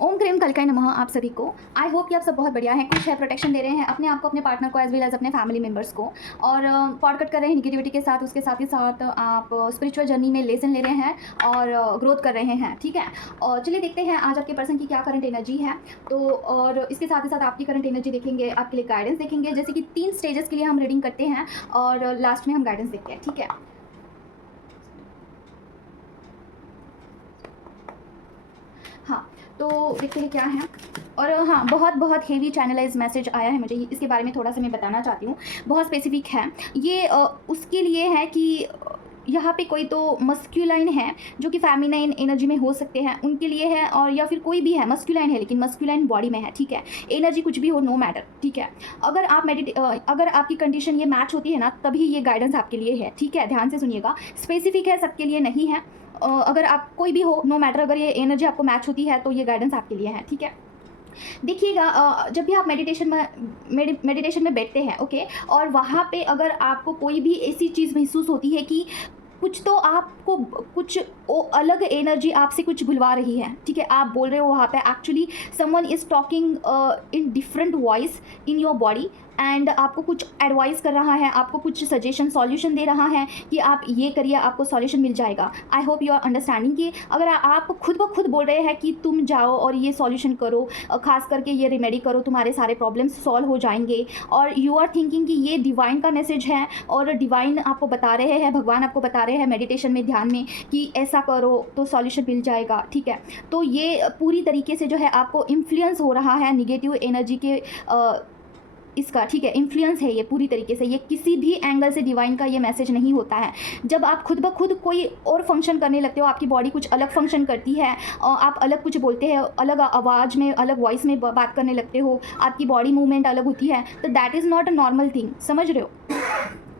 ओम cream कलकाई नमः आप सभी को। आई होप कि आप सब बहुत बढ़िया हैं, खुश है, प्रोटेक्शन दे रहे हैं अपने आप को, अपने पार्टनर को, एज वेल एज अपने फैमिली मेम्बर्स को, और पॉड कट कर रहे हैं निगेटिविटी के साथ। उसके साथ ही साथ आप स्पिरिचुअल जर्नी में लेसन ले रहे हैं और ग्रोथ कर रहे हैं, ठीक है। और चलिए देखते हैं आज आपके पर्सन की क्या करंट एनर्जी है। तो और इसके साथ ही साथ आपकी करंट एनर्जी देखेंगे, आपके लिए गाइडेंस देखेंगे, जैसे कि 3 स्टेजेस के लिए हम रीडिंग करते हैं और लास्ट में हम गाइडेंस देखते हैं, ठीक है। हाँ, तो देखते हैं क्या है। और हाँ, बहुत बहुत हेवी चैनलाइज मैसेज आया है मुझे, इसके बारे में थोड़ा सा मैं बताना चाहती हूँ। बहुत स्पेसिफिक है ये, उसके लिए है कि यहाँ पे कोई तो मस्क्यूलाइन है जो कि फेमिनाइन एनर्जी में हो सकते हैं, उनके लिए है, और या फिर कोई भी है मस्क्यूलाइन है लेकिन मस्क्यूलाइन बॉडी में है, ठीक है। एनर्जी कुछ भी हो, नो मैटर, ठीक है। अगर आप अगर आपकी कंडीशन ये मैच होती है ना, तभी ये गाइडेंस आपके लिए है, ठीक है। ध्यान से सुनिएगा, स्पेसिफिक है, सबके लिए नहीं है। अगर आप कोई भी हो, नो मैटर, अगर ये एनर्जी आपको मैच होती है तो ये गाइडेंस आपके लिए है, ठीक है। देखिएगा, जब भी आप मेडिटेशन में बैठते हैं, ओके, और वहाँ पे अगर आपको कोई भी ऐसी चीज़ महसूस होती है कि कुछ तो आपको कुछ अलग एनर्जी आपसे कुछ बुलवा रही है, ठीक है। आप बोल रहे हो वहाँ पे actually someone is talking in different voice in your body, and आपको कुछ एडवाइस कर रहा है, आपको कुछ सजेशन सॉल्यूशन दे रहा है कि आप ये करिए, आपको सॉल्यूशन मिल जाएगा। I hope you are understanding कि अगर आप खुद ब खुद बोल रहे हैं कि तुम जाओ और ये सॉल्यूशन करो, खास करके ये रेमेडी करो, तुम्हारे सारे प्रॉब्लम्स सॉल्व हो जाएंगे, और यू आर थिंकिंग कि ये डिवाइन का मैसेज है और डिवाइन आपको बता रहे हैं, भगवान आपको बता रहे हैं मेडिटेशन में, ध्यान में, कि ऐसा करो तो सॉल्यूशन मिल जाएगा, ठीक है। तो ये पूरी तरीके से जो है आपको इन्फ्लुएंस हो रहा है निगेटिव एनर्जी के इसका, ठीक है। इन्फ्लुएंस है ये पूरी तरीके से, ये किसी भी एंगल से डिवाइन का ये मैसेज नहीं होता है। जब आप खुद ब खुद कोई और फंक्शन करने लगते हो, आपकी बॉडी कुछ अलग फंक्शन करती है और आप अलग कुछ बोलते हैं, अलग आवाज़ में, अलग वॉइस में बात करने लगते हो, आपकी बॉडी मूवमेंट अलग होती है, तो that is not a normal thing, समझ रहे हो,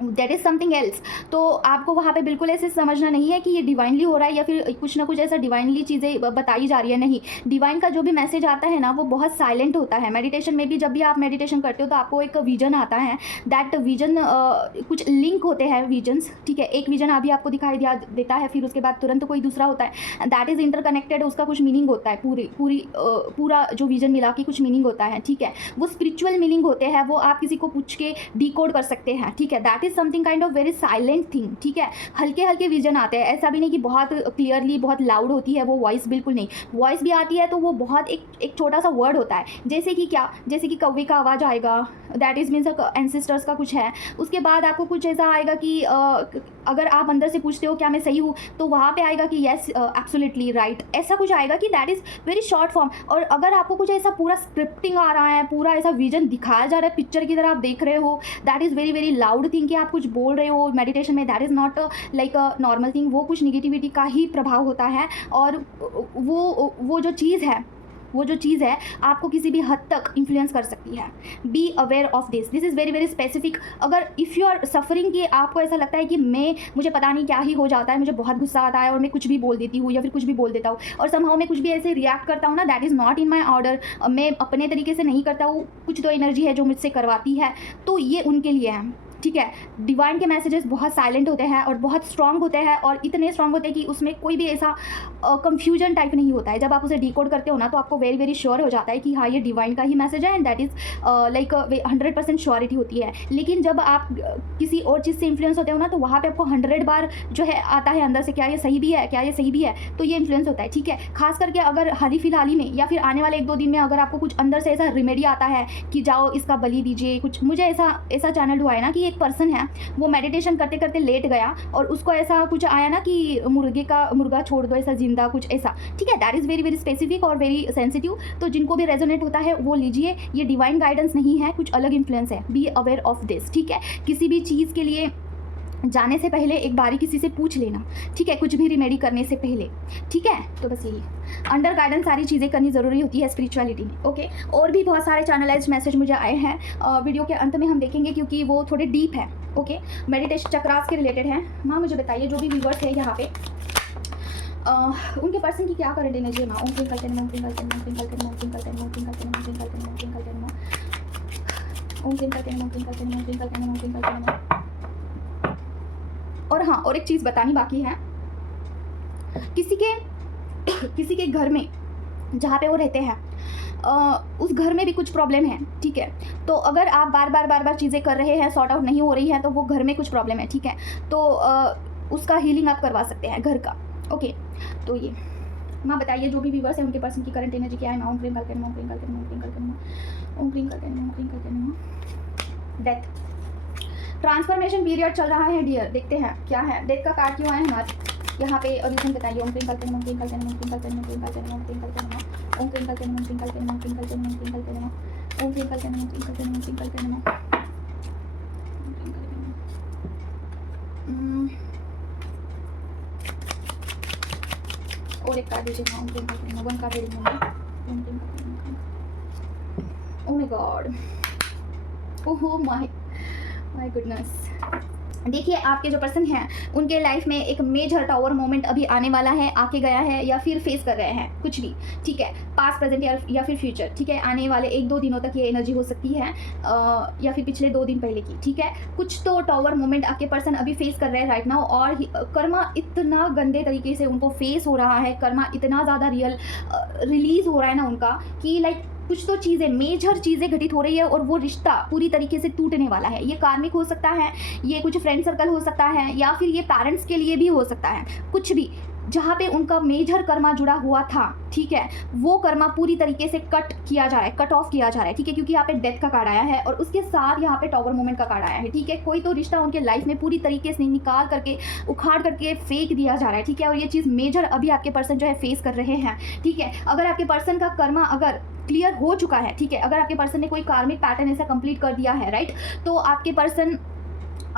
दैट इज़ समथिंग एल्स। तो आपको वहाँ पे बिल्कुल ऐसे समझना नहीं है कि ये डिवाइनली हो रहा है या फिर कुछ ना कुछ ऐसा डिवाइनली चीज़ें बताई जा रही है, नहीं। डिवाइन का जो भी मैसेज आता है ना, वो बहुत साइलेंट होता है। मेडिटेशन में भी जब भी आप मेडिटेशन करते हो तो आपको एक विजन आता है, दैट विजन कुछ लिंक होते हैं विजन्स, ठीक है। एक विजन अभी आपको दिखाई देता है, फिर उसके बाद तुरंत कोई दूसरा होता है, दैट इज़ इंटरकनेक्टेड, उसका कुछ मीनिंग होता है, पूरा जो विजन मिला के कुछ मीनिंग होता है, ठीक है। वो स्पिरिचुअल मीनिंग होते हैं, वो आप किसी को पूछ के डिकोड कर सकते हैं, ठीक है। That something kind of very silent thing, ठीक है। हल्के हल्के विजन आते हैं, ऐसा भी नहीं कि बहुत क्लियरली बहुत लाउड होती है वो वॉइस, बिल्कुल नहीं। वॉइस भी आती है तो वो बहुत एक छोटा सा वर्ड होता है, जैसे कि क्या, जैसे कि कौवे का आवाज़ आएगा, दैट इज़ मीन्स एंसेस्टर्स का कुछ है। उसके बाद आपको कुछ ऐसा आएगा कि अगर आप अंदर से पूछते हो क्या मैं सही हूँ, तो वहाँ पे आएगा कि येस एब्सोल्युटली राइट, ऐसा कुछ आएगा कि that is very short form. और अगर आपको कुछ ऐसा पूरा स्क्रिप्टिंग आ रहा है, पूरा ऐसा विजन दिखाया जा रहा है, पिक्चर की तरह आप देख रहे हो, that is very very loud thing कि आप कुछ बोल रहे हो मेडिटेशन में, that is not like a normal thing. वो कुछ निगेटिविटी का ही प्रभाव होता है, और वो जो चीज़ है आपको किसी भी हद तक इन्फ्लुएंस कर सकती है। Be aware of this is very very specific. अगर इफ़ यू आर सफरिंग कि आपको ऐसा लगता है कि मुझे पता नहीं क्या ही हो जाता है, मुझे बहुत गुस्सा आता है और मैं कुछ भी बोल देती हूँ या फिर कुछ भी बोल देता हूँ, और समहाउ मैं कुछ भी ऐसे रिएक्ट करता हूँ ना, that is not in my order, मैं अपने तरीके से नहीं करता हूँ, कुछ तो एनर्जी है जो मुझसे करवाती है, तो ये उनके लिए है, ठीक है। डिवाइन के मैसेजेस बहुत साइलेंट होते हैं और बहुत स्ट्रांग होते हैं, और इतने स्ट्रांग होते हैं कि उसमें कोई भी ऐसा कंफ्यूजन टाइप नहीं होता है। जब आप उसे डिकोड करते हो ना, तो आपको वेरी वेरी श्योर हो जाता है कि हाँ, ये डिवाइन का ही मैसेज है, and that is like 100% surety होती है। लेकिन जब आप किसी और चीज़ से इन्फ्लुएंस होते हो ना, तो वहाँ पे आपको 100 बार जो है आता है अंदर से, क्या ये सही भी है, क्या ये सही भी है, तो ये इन्फ्लुएंस होता है, ठीक है। खास करके अगर हाल ही में या फिर आने वाले 1-2 दिन में अगर आपको कुछ अंदर से ऐसा रेमेडी आता है कि जाओ इसका बलि दीजिए, कुछ मुझे ऐसा चैनल हुआ है ना कि एक पर्सन है, वो मेडिटेशन करते करते लेट गया और उसको ऐसा कुछ आया ना कि मुर्गा छोड़ दो, ऐसा जिंदा कुछ ऐसा, ठीक है। That is very very specific और वेरी सेंसिटिव, तो जिनको भी रेजोनेट होता है वो लीजिए। ये डिवाइन गाइडेंस नहीं है, कुछ अलग इन्फ्लुएंस है। बी अवेयर ऑफ दिस, ठीक है। किसी भी चीज़ के लिए जाने से पहले एक बारी किसी से पूछ लेना, ठीक है, कुछ भी रिमेडी करने से पहले, ठीक है। तो बस यही अंडर गाइडेंस सारी चीज़ें करनी ज़रूरी होती है स्पिरिचुअलिटी में, ओके। और भी बहुत सारे चैनलाइज्ड मैसेज मुझे आए हैं, वीडियो के अंत में हम देखेंगे क्योंकि वो थोड़े डीप है, ओके। मेडिटेशन चक्रास के रिलेटेड हैं। माँ मुझे बताइए, जो भी व्यूवर्स है यहाँ पे, उनके पर्सन की क्या करंट एनर्जी है। माँ ओम ट्विंकल टेन ओम ट्विंकल टेन ओम ट्विंकल टेन ओम ट्विंकल टेन ओम ट्विंकल टेन ओम ट्विंकल टेन ओम ट्विंकल टेन ओम ट्विंकल टेन ओम ट्विंकल टेन ओम ट्विंकल टेन ओम ट्विंकल टेन। और हाँ, और एक चीज़ बतानी बाकी है, किसी के घर में जहाँ पे वो रहते हैं उस घर में भी कुछ प्रॉब्लम है, ठीक है। तो अगर आप बार बार चीज़ें कर रहे हैं, सॉर्ट आउट नहीं हो रही हैं, तो वो घर में कुछ प्रॉब्लम है, ठीक है। तो उसका हीलिंग आप करवा सकते हैं घर का। ओके, तो ये माँ बताइए जो भी व्यूवर्स हैं उनके पर्सन की करंट एनर्जी क्या है। माँ ओम क्रीम करके ओम क्रीम करके ओम क्रीम करके ओम क्रीम करके ओम क्रीम करके डेथ ट्रांसफॉर्मेशन पीरियड चल रहा है डियर। देखते हैं क्या है, डेथ का कार्ड क्यों आया हमारे यहाँ पे, और रीजन बताइए। ओम क्रीम करके ओम क्रीम करके ओम क्रीम करके ओम क्रीम करके ओम क्रीम करके ओम क्रीम करके ओम क्रीम करके ओम क्रीम करके ओम क्रीम करके ओम क्रीम करके ओम क्रीम करके ओम क्रीम करके और एक कार्ड दीजिए। ओम क्रीम करके वन कार्ड रीडिंग होगा। ओम क्रीम करके oh my God, oh my goodness. देखिए आपके जो पर्सन हैं उनके लाइफ में एक मेजर टावर मोमेंट अभी आने वाला है, आके गया है या फिर फेस कर रहे हैं कुछ भी, ठीक है। पास्ट प्रेजेंट या फिर फ्यूचर, ठीक है। आने वाले 1-2 दिनों तक ये एनर्जी हो सकती है या फिर पिछले 2 दिन पहले की, ठीक है। कुछ तो टावर मोमेंट आपके पर्सन अभी फेस कर रहे हैं राइट नाउ, और कर्मा इतना गंदे तरीके से उनको फेस हो रहा है, कर्मा इतना ज़्यादा रिलीज हो रहा है ना उनका कि लाइक कुछ तो चीज़ें, मेजर चीज़ें घटित हो रही है और वो रिश्ता पूरी तरीके से टूटने वाला है। ये कार्मिक हो सकता है, ये कुछ फ्रेंड सर्कल हो सकता है, या फिर ये पेरेंट्स के लिए भी हो सकता है। कुछ भी जहाँ पे उनका मेजर कर्मा जुड़ा हुआ था, ठीक है, वो कर्मा पूरी तरीके से कट किया जा रहा है, कट ऑफ किया जा रहा है, ठीक है। क्योंकि यहाँ पे डेथ का कार्ड आया है और उसके साथ यहाँ पे टावर मोमेंट का कार्ड आया है, ठीक है। कोई तो रिश्ता उनके लाइफ में पूरी तरीके से निकाल करके, उखाड़ करके फेंक दिया जा रहा है, ठीक है। और ये चीज़ मेजर अभी आपके पर्सन जो है फेस कर रहे हैं, ठीक है। अगर आपके पर्सन का कर्मा अगर क्लियर हो चुका है, ठीक है, अगर आपके पर्सन ने कोई कार्मिक पैटर्न ऐसा कंप्लीट कर दिया है, राइट, तो आपके पर्सन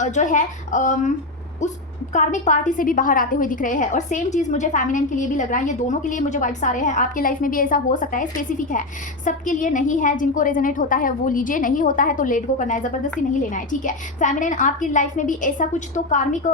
जो है उस कार्मिक पार्टी से भी बाहर आते हुए दिख रहे हैं। और सेम चीज़ मुझे फेमिनिन के लिए भी लग रहा है, ये दोनों के लिए मुझे वाइब्स आ रहे हैं। आपके लाइफ में भी ऐसा हो सकता है, स्पेसिफिक है, सबके लिए नहीं है। जिनको रेजोनेट होता है वो लीजिए, नहीं होता है तो लेट गो करना है, ज़बरदस्ती नहीं लेना है, ठीक है। फेमिनिन आपकी लाइफ में भी ऐसा कुछ तो कार्मिक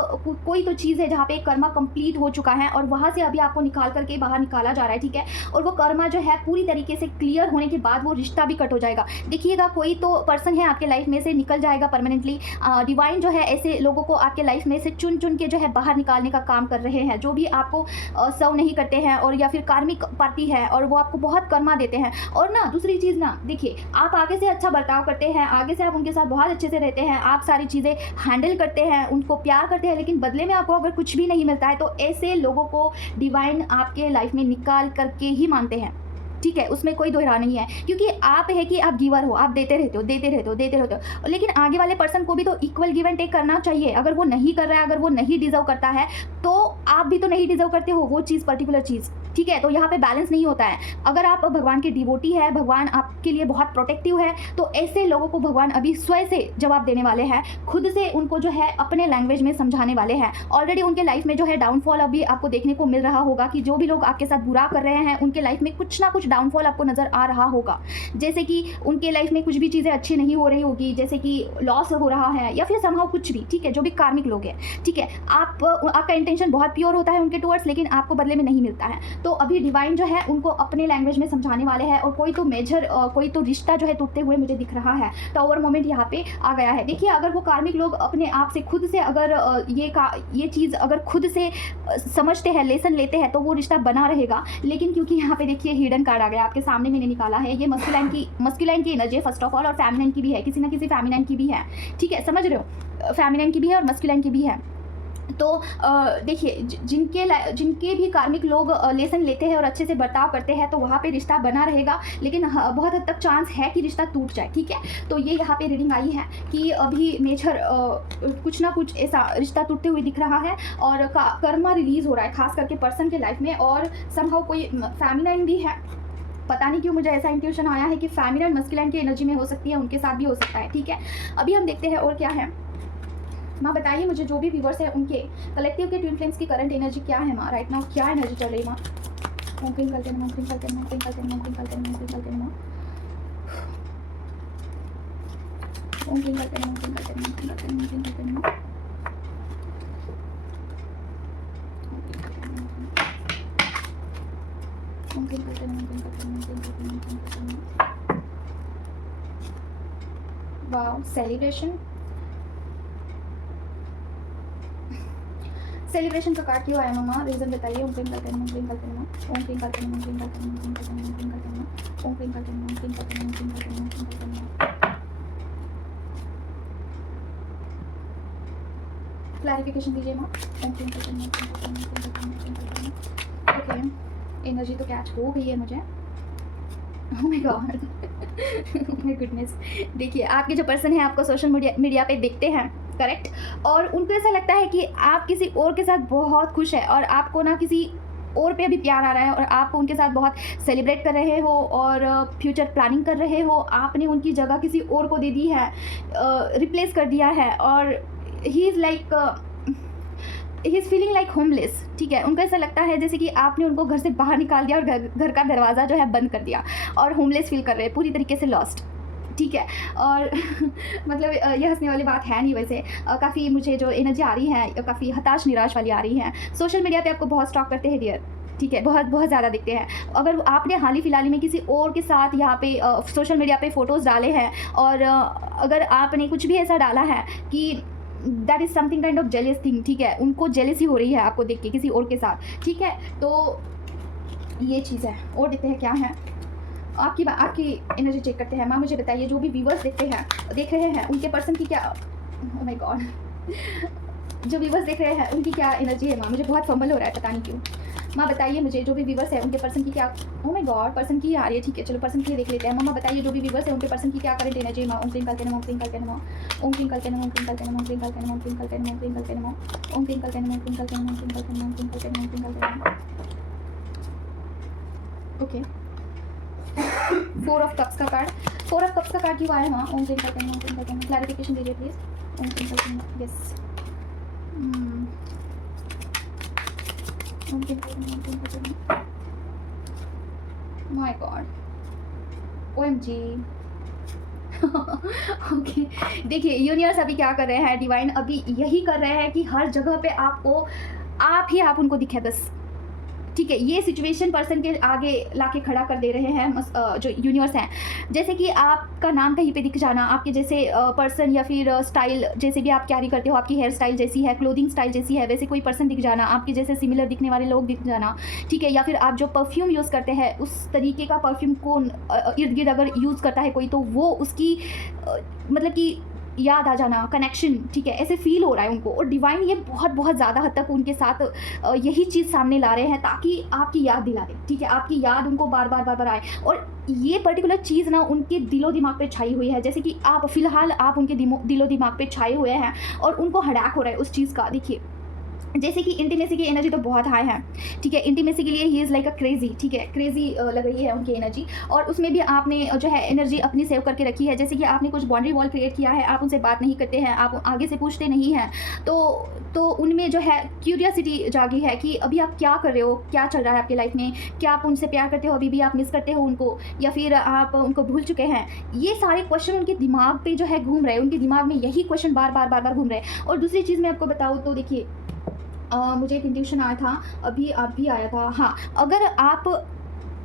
कोई तो चीज़ है जहाँ पे कर्मा कंप्लीट हो चुका है और वहाँ से अभी आपको निकाल करके बाहर निकाला जा रहा है, ठीक है। और वो कर्मा जो है पूरी तरीके से क्लियर होने के बाद वो रिश्ता भी कट हो जाएगा। देखिएगा कोई तो पर्सन है आपके लाइफ में से निकल जाएगा परमानेंटली। डिवाइन जो है ऐसे लोगों को आपके लाइफ में से चुन चुन के जो है बाहर निकालने का काम कर रहे हैं, जो भी आपको सर्व नहीं करते हैं, और या फिर कार्मिक पार्टी है और वो आपको बहुत कर्मा देते हैं। और ना दूसरी चीज़ ना, देखिए आप आगे से अच्छा बर्ताव करते हैं, आगे से आप उनके साथ बहुत अच्छे से रहते हैं, आप सारी चीज़ें हैंडल करते हैं, उनको प्यार करते हैं, लेकिन बदले में आपको अगर कुछ भी नहीं मिलता है तो ऐसे लोगों को डिवाइन आपके लाइफ में निकाल करके ही मानते हैं, ठीक है। उसमें कोई दोहरा नहीं है, क्योंकि आप है कि आप गिवर हो, आप देते रहते हो, देते रहते हो, देते रहते हो। लेकिन आगे वाले पर्सन को भी तो इक्वल गिव एंड टेक करना चाहिए। अगर वो नहीं कर रहा है, अगर वो नहीं डिजर्व करता है, तो आप भी तो नहीं डिजर्व करते हो वो चीज़, पर्टिकुलर चीज़, ठीक है। तो यहाँ पे बैलेंस नहीं होता है। अगर आप भगवान के डिवोटी है, भगवान आपके लिए बहुत प्रोटेक्टिव है, तो ऐसे लोगों को भगवान अभी स्वयं से जवाब देने वाले हैं, खुद से उनको जो है अपने लैंग्वेज में समझाने वाले हैं। ऑलरेडी उनके लाइफ में जो है डाउनफॉल अभी आपको देखने को मिल रहा होगा कि जो भी लोग आपके साथ बुरा कर रहे हैं उनके लाइफ में कुछ ना कुछ डाउनफॉल आपको नजर आ रहा होगा। जैसे कि उनके लाइफ में कुछ भी चीज़ें अच्छी नहीं हो रही होगी, जैसे कि लॉस हो रहा है या फिर समहाउ कुछ भी, ठीक है। जो भी कार्मिक लोग हैं, ठीक है, आपका इंटेंशन बहुत प्योर होता है उनके टुवर्ड्स, लेकिन आपको बदले में नहीं मिलता है। तो अभी डिवाइन जो है उनको अपने लैंग्वेज में समझाने वाले हैं, और कोई तो मेजर कोई तो रिश्ता जो है टूटते हुए मुझे दिख रहा है। टावर मोमेंट यहाँ पे आ गया है। देखिए अगर वो कार्मिक लोग अपने आप से खुद से अगर ये चीज़ अगर खुद से समझते हैं, लेसन लेते हैं, तो वो रिश्ता बना रहेगा। लेकिन क्योंकि यहाँ पे देखिए हिडन कार्ड आ गया आपके सामने, मैंने निकाला है, ये मस्कुलाइन की एनर्जी फर्स्ट ऑफ ऑल, और फेमिनिन की भी है, किसी ना किसी फेमिनिन की भी है, ठीक है, समझ रहे हो। फेमिनिन की भी है और मस्कुलाइन की भी है। तो देखिए जिनके भी कार्मिक लोग लेसन लेते हैं और अच्छे से बर्ताव करते हैं, तो वहाँ पे रिश्ता बना रहेगा। लेकिन बहुत हद तक चांस है कि रिश्ता टूट जाए, ठीक है। तो ये यहाँ पे रीडिंग आई है कि अभी मेजर कुछ ना कुछ ऐसा रिश्ता टूटते हुए दिख रहा है, और कर्मा रिलीज़ हो रहा है खास करके पर्सन के लाइफ में। और समहाउ कोई फेमिनाइन भी है, पता नहीं क्यों मुझे ऐसा इंट्यूशन आया है कि फेमिनाइन मस्कुलाइन की एनर्जी में हो सकती है, उनके साथ भी हो सकता है, ठीक है। अभी हम देखते हैं और क्या है। माँ बताइए मुझे जो भी व्यूवर्स हैं उनके कलेक्टिव के ट्विन फ्लेम्स की करंट एनर्जी क्या है माँ, राइट नाउ क्या एनर्जी चल रही है माँ। ओम क्रीम करते हैं, ओम क्रीम करते हैं, ओम क्रीम करते हैं, ओम क्रीम करते हैं, ओम क्रीम करते हैं माँ, ओम क्रीम करते हैं, ओम क्रीम करते हैं, ओम क्रीम करते हैं, ओम क्रीम करते हैं माँ। ओम क्रीम करते हैं, ओम क्रीम करते हैं, ओम क्रीम करते हैं, ओम क्रीम करते हैं। सेलिब्रेशन का कार्ड क्यों आया मामा, रीज़न बताइए। ओम क्लीम करते ओम क्लीम करते ओम क्लीम करते ओम क्लीम करते ओम क्लीम करते ओम क्लीम करते ओम क्लीम करते ओम क्लीम करते ओम क्लीम करते ओम क्लीम करते। क्लैरिफिकेशन दीजिए माँ। ओम क्लीम करते ओम क्लीम करते ओम क्लीम करते ओम क्लीम करते। ओके, एनर्जी तो कैच हो गई है मुझे। Oh my God, my goodness. देखिए, आपके जो पर्सन है आपको सोशल मीडिया पे देखते हैं, करेक्ट, और उनको ऐसा लगता है कि आप किसी और के साथ बहुत खुश है और आपको ना किसी और पे भी प्यार आ रहा है और आप उनके साथ बहुत सेलिब्रेट कर रहे हो और फ्यूचर प्लानिंग कर रहे हो। आपने उनकी जगह किसी और को दे दी है, रिप्लेस कर दिया है, और he is like he is feeling like homeless. ठीक है, उनको ऐसा लगता है जैसे कि आपने उनको घर से बाहर निकाल दिया और घर का दरवाज़ा जो है बंद कर दिया, और होमलेस फील कर रहे हैं, पूरी तरीके से लॉस्ट। ठीक है, और मतलब यह हंसने वाली बात है नहीं। वैसे काफ़ी मुझे जो एनर्जी आ रही है काफ़ी हताश निराश वाली आ रही है। सोशल मीडिया पे आपको बहुत स्टॉक करते हैं डियर, ठीक है, बहुत बहुत ज़्यादा दिखते हैं। अगर आपने हाल ही फिलहाल में किसी और के साथ यहाँ पे सोशल मीडिया पे फ़ोटोज़ डाले हैं, और अगर आपने कुछ भी ऐसा डाला है कि that is something kind of jealous thing, ठीक है, उनको जेलिसी हो रही है आपको देख के किसी और के साथ, ठीक है, तो ये चीज़ है। और देखते हैं क्या है, आपकी एनर्जी चेक करते हैं। माँ मुझे बताइए, जो भी व्यूवर्स देख रहे हैं उनके पर्सन की क्या, ओह माय गॉड, जो व्यूवर्स देख रहे हैं उनकी क्या एनर्जी है। माँ मुझे बहुत फंबल हो रहा है, पता नहीं क्यों। माँ बताइए मुझे, जो भी व्यूवर्स है उनके पर्सन की क्या, ओह माय गॉड, पर्सन की आ रही है, ठीक है, चलो पर्सन की देख लेते हैं। मामा बताइए, जो भी व्यूवर्स है उनके पर्सन की क्या करंट एनर्जी है। माँ ओम क्लीम करते नमः, ओम क्लीम करते नमः, ओम क्लीम करते नमः, ओम क्लीम करते नमः, ओम क्लीम करते नमः, ओम क्लीम करते नमः, ओम क्लीम करते नमः, ओम क्लीम करते नमः, ओम क्लीम करते नमः, ओम क्लीम करते नमः, ओम क्लीम करते नमः, ओम क्लीम करते नमः। ओके, 4 ऑफ कप्स का कार्ड, 4 ऑफ कप्स का कार्ड क्यों आया। माँ ओम क्लीम करते नमः, ओम क्लीम करते नमः, क्लैरिफिकेशन दीजिए प्लीज। ओम क्लीम करते नमः, यस, ओम क्लीम करते नमः, ओम क्लीम करते नमः। My god, OMG। ओके, देखिए यूनिवर्स अभी क्या कर रहे हैं, डिवाइन अभी यही कर रहे हैं कि हर जगह पे आप उनको दिखे बस, ठीक है। ये सिचुएशन पर्सन के आगे लाके खड़ा कर दे रहे हैं जो यूनिवर्स हैं। जैसे कि आपका नाम कहीं पे दिख जाना, आपके जैसे पर्सन, या फिर स्टाइल जैसे भी आप कैरी करते हो, आपकी हेयर स्टाइल जैसी है, क्लोथिंग स्टाइल जैसी है, वैसे कोई पर्सन दिख जाना, आपके जैसे सिमिलर दिखने वाले लोग दिख जाना, ठीक है। या फिर आप जो परफ्यूम यूज़ करते हैं उस तरीके का परफ्यूम को इर्द गिर्द अगर यूज़ करता है कोई, तो वो उसकी मतलब कि याद आ जाना, कनेक्शन, ठीक है, ऐसे फील हो रहा है उनको। और डिवाइन ये बहुत बहुत ज़्यादा हद तक उनके साथ यही चीज़ सामने ला रहे हैं ताकि आपकी याद दिला दे, ठीक है, आपकी याद उनको बार बार आए। और ये पर्टिकुलर चीज़ ना उनके दिलो दिमाग पे छाई हुई है, जैसे कि आप फ़िलहाल आप उनके दिलो दिमाग पे छाए हुए हैं और उनको हड़ाक हो रहा है उस चीज़ का। देखिए, जैसे कि इंटीमेसी की एनर्जी तो बहुत हाई है, ठीक है, इंटीमेसी के लिए he is like a crazy, ठीक है, क्रेजी लग रही है उनकी एनर्जी। और उसमें भी आपने जो है एनर्जी अपनी सेव करके रखी है, जैसे कि आपने कुछ बाउंड्री वॉल क्रिएट किया है, आप उनसे बात नहीं करते हैं, आप आगे से पूछते नहीं हैं, तो उनमें जो है क्यूरियोसिटी जागी है कि अभी आप क्या कर रहे हो, क्या चल रहा है आपकी लाइफ में, क्या आप उनसे प्यार करते हो, अभी भी आप मिस करते हो उनको, या फिर आप उनको भूल चुके हैं। ये सारे क्वेश्चन उनके दिमाग पे जो है घूम रहे हैं, उनके दिमाग में यही क्वेश्चन बार बार घूम रहे हैं। और दूसरी चीज़ मैं आपको बताऊँ तो देखिए, मुझे एक इंट्यूशन आया था, अभी आया था, हाँ, अगर आप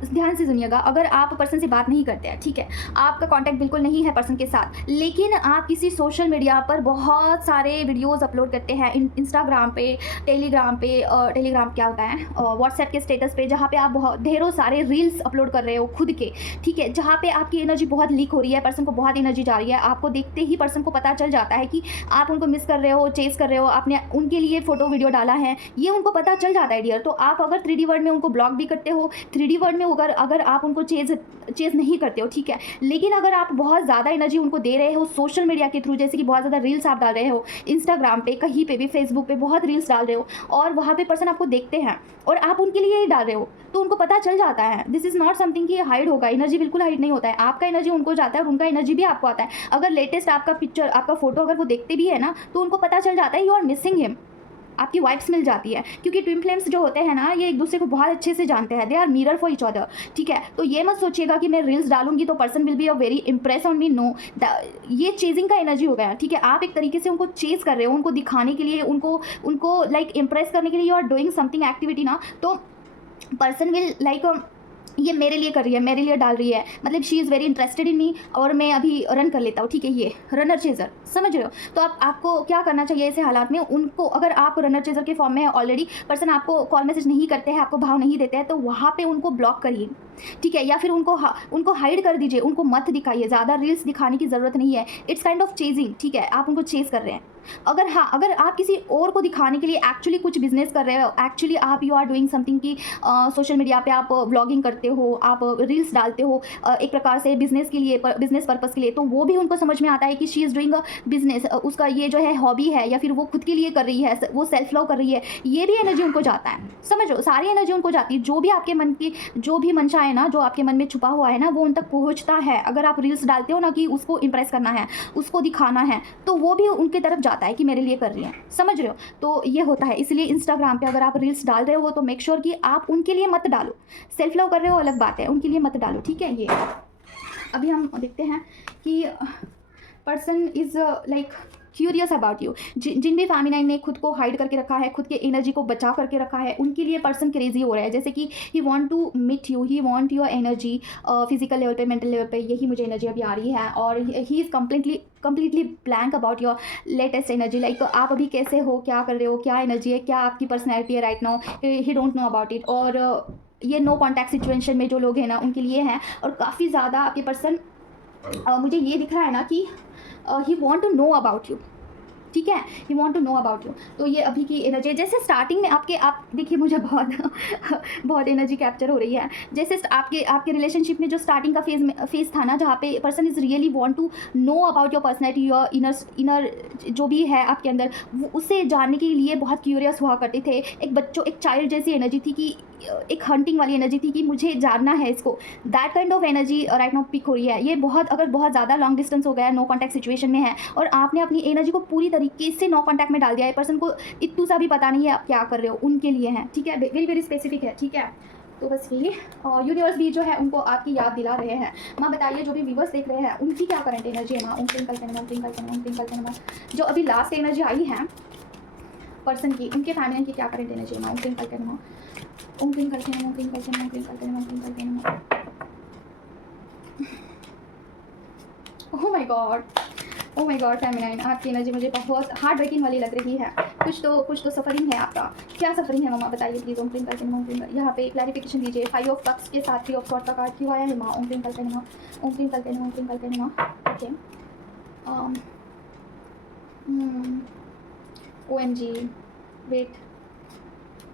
ध्यान से सुनिएगा, अगर आप पर्सन से बात नहीं करते हैं, ठीक है, आपका कांटेक्ट बिल्कुल नहीं है पर्सन के साथ, लेकिन आप किसी सोशल मीडिया पर बहुत सारे वीडियोस अपलोड करते हैं, इंस्टाग्राम पे, टेलीग्राम पे, टेलीग्राम क्या होता है, व्हाट्सएप के स्टेटस पे, जहाँ पे आप बहुत ढेरों सारे रील्स अपलोड कर रहे हो खुद के, ठीक है, जहाँ पे आपकी एनर्जी बहुत लीक हो रही है, पर्सन को बहुत एनर्जी जा रही है, आपको देखते ही पर्सन को पता चल जाता है कि आप उनको मिस कर रहे हो, चेस कर रहे हो, आपने उनके लिए फ़ोटो वीडियो डाला है, ये उनको पता चल जाता है डियर। तो आप अगर 3D वर्ड में उनको ब्लॉक भी करते हो, 3D वर्ड में अगर आप उनको चेज नहीं करते हो, ठीक है, लेकिन अगर आप बहुत ज़्यादा एनर्जी उनको दे रहे हो सोशल मीडिया के थ्रू, जैसे कि बहुत ज़्यादा रील्स आप डाल रहे हो इंस्टाग्राम पे, कहीं पे भी, फेसबुक पे बहुत रील्स डाल रहे हो, और वहाँ पे पर्सन आपको देखते हैं और आप उनके लिए ही डाल रहे हो, तो उनको पता चल जाता है। दिस इज़ नॉट समथिंग कि हाइड होगा, एनर्जी बिल्कुल हाइड नहीं होता है, आपका एनर्जी उनको जाता है और उनका एनर्जी भी आपको आता है। अगर लेटेस्ट आपका पिक्चर, आपका फोटो अगर वो देखते भी है ना, तो उनको पता चल जाता है यू आर मिसिंग हिम, आपकी वाइब्स मिल जाती है, क्योंकि ट्विन फ्लेम्स जो होते हैं ना, ये एक दूसरे को बहुत अच्छे से जानते हैं, they are mirror for each other, ठीक है। तो ये मत सोचिएगा कि मैं रील्स डालूंगी तो person will be a very impress on me, no, ये चेजिंग का एनर्जी हो गया, ठीक है। आप एक तरीके से उनको चेज कर रहे हो, उनको दिखाने के लिए, उनको लाइक इम्प्रेस करने के लिए you are doing something activity ना, तो पर्सन विल लाइक ये मेरे लिए कर रही है, मेरे लिए डाल रही है, मतलब she is very interested in me और मैं अभी रन कर लेता हूँ, ठीक है, ये रनर चेज़र, समझ रहे हो। तो आपको क्या करना चाहिए ऐसे हालात में, उनको अगर आप रनर चेज़र के फॉर्म में ऑलरेडी पर्सन आपको कॉल मैसेज नहीं करते हैं, आपको भाव नहीं देते हैं, तो वहाँ पे उनको ब्लॉक करिए, ठीक है, या फिर उनको हाइड कर दीजिए, उनको मत दिखाइए, ज़्यादा रील्स दिखाने की ज़रूरत नहीं है। इट्स काइंड ऑफ चेजिंग, ठीक है, आप उनको चेज़ कर रहे हैं। अगर आप किसी और को दिखाने के लिए एक्चुअली कुछ बिजनेस कर रहे हो, एक्चुअली आप यू आर डूइंग समथिंग कि सोशल मीडिया पे आप व्लॉगिंग करते हो, आप रील्स डालते हो एक प्रकार से बिजनेस के लिए, बिजनेस पर्पस के लिए, तो वो भी उनको समझ में आता है कि she is doing a business, उसका ये जो है हॉबी है, या फिर वो खुद के लिए कर रही है, वो सेल्फ लव कर रही है, ये भी एनर्जी उनको जाता है, समझो, सारी एनर्जी उनको जाती है। जो भी आपके मन की, जो भी मंशा है ना, जो आपके मन में छुपा हुआ है ना, वो उन तक पहुँचता है। अगर आप रील्स डालते हो ना कि उसको इंप्रेस करना है, उसको दिखाना है, तो वो भी उनकी तरफ जाता है कि मेरे लिए कर रही हैं, समझ रहे हो। तो ये होता है, इसलिए इंस्टाग्राम पे अगर आप रील्स डाल रहे हो तो मेक श्योर कि आप उनके लिए मत डालो। सेल्फ लव कर रहे हो अलग बात है, उनके लिए मत डालो, ठीक है। ये अभी हम देखते हैं कि person is like curious about you. जिन भी फेमिनाइन ने खुद को हाइड करके रखा है, खुद के एनर्जी को बचा करके रखा है, उनके लिए पर्सन क्रेजी हो रहा है। जैसे कि he want to meet you, he want your energy, physical level पे, मेंटल लेवल पे, यही मुझे एनर्जी अभी आ रही है। और he is completely blank about your latest energy, like आप अभी कैसे हो, क्या कर रहे हो, क्या एनर्जी है, क्या आपकी पर्सनैलिटी है right now, he don't know about it. और ये नो कॉन्टैक्ट सिचुएशन में जो लोग हैं ना, उनके लिए हैं। और काफ़ी ज़्यादा आपके पर्सन, मुझे ये दिख रहा है ना कि he want to know about you, ठीक है, he want to know about you. तो ये अभी की एनर्जी, जैसे स्टार्टिंग में आप देखिए, मुझे बहुत बहुत एनर्जी कैप्चर हो रही है। जैसे आपके रिलेशनशिप में जो स्टार्टिंग का फेज़ था ना, जहाँ पे person is really want to know about your personality, your inner जो भी है आपके अंदर, वो उसे जानने के लिए बहुत क्यूरियस हुआ करते थे। एक चाइल्ड जैसी एनर्जी थी, कि एक हंटिंग वाली एनर्जी थी कि मुझे जानना है इसको। That kind of energy right now pick हो रही है। ये अगर बहुत ज़्यादा लॉन्ग डिस्टेंस हो गया है, नो कॉन्टैक्ट सिचुएशन में है, और आपने अपनी एनर्जी को पूरी तरीके से नो कॉन्टैक्ट में डाल दिया है, पर्सन को इतू सा भी पता नहीं है आप क्या कर रहे हो, उनके लिए है, ठीक है, वेरी वेरी स्पेसिफिक है, ठीक है। तो बस यही, यूनिवर्स भी जो है उनको आपकी याद दिला रहे हैं। माँ बताइए, जो भी व्यूवर्स देख रहे हैं, उनकी क्या करंट एनर्जी है माँ। ओम ट्विंकल करें, जो अभी लास्ट एनर्जी आई है पर्सन की, उनके फैमिली की क्या करंट एनर्जी है माँ। ओम ट्विंकल करें, ओह माय गॉड फेमिनाइन, आपकी एनर्जी मुझे बहुत हार्ट ब्रेकिंग वाली लग रही है। कुछ तो सफरिंग है आपका। क्या सफरिंग है मामा, बताइए प्लीज़। ओम ट्विंकल, यहाँ पे क्लैरिफिकेशन दीजिए। 5 ऑफ कप्स के साथ 3 ऑफ सॉर्ड का कार्ड क्यों आया है माँ। ओम Twinkle, okay. OMG, wait,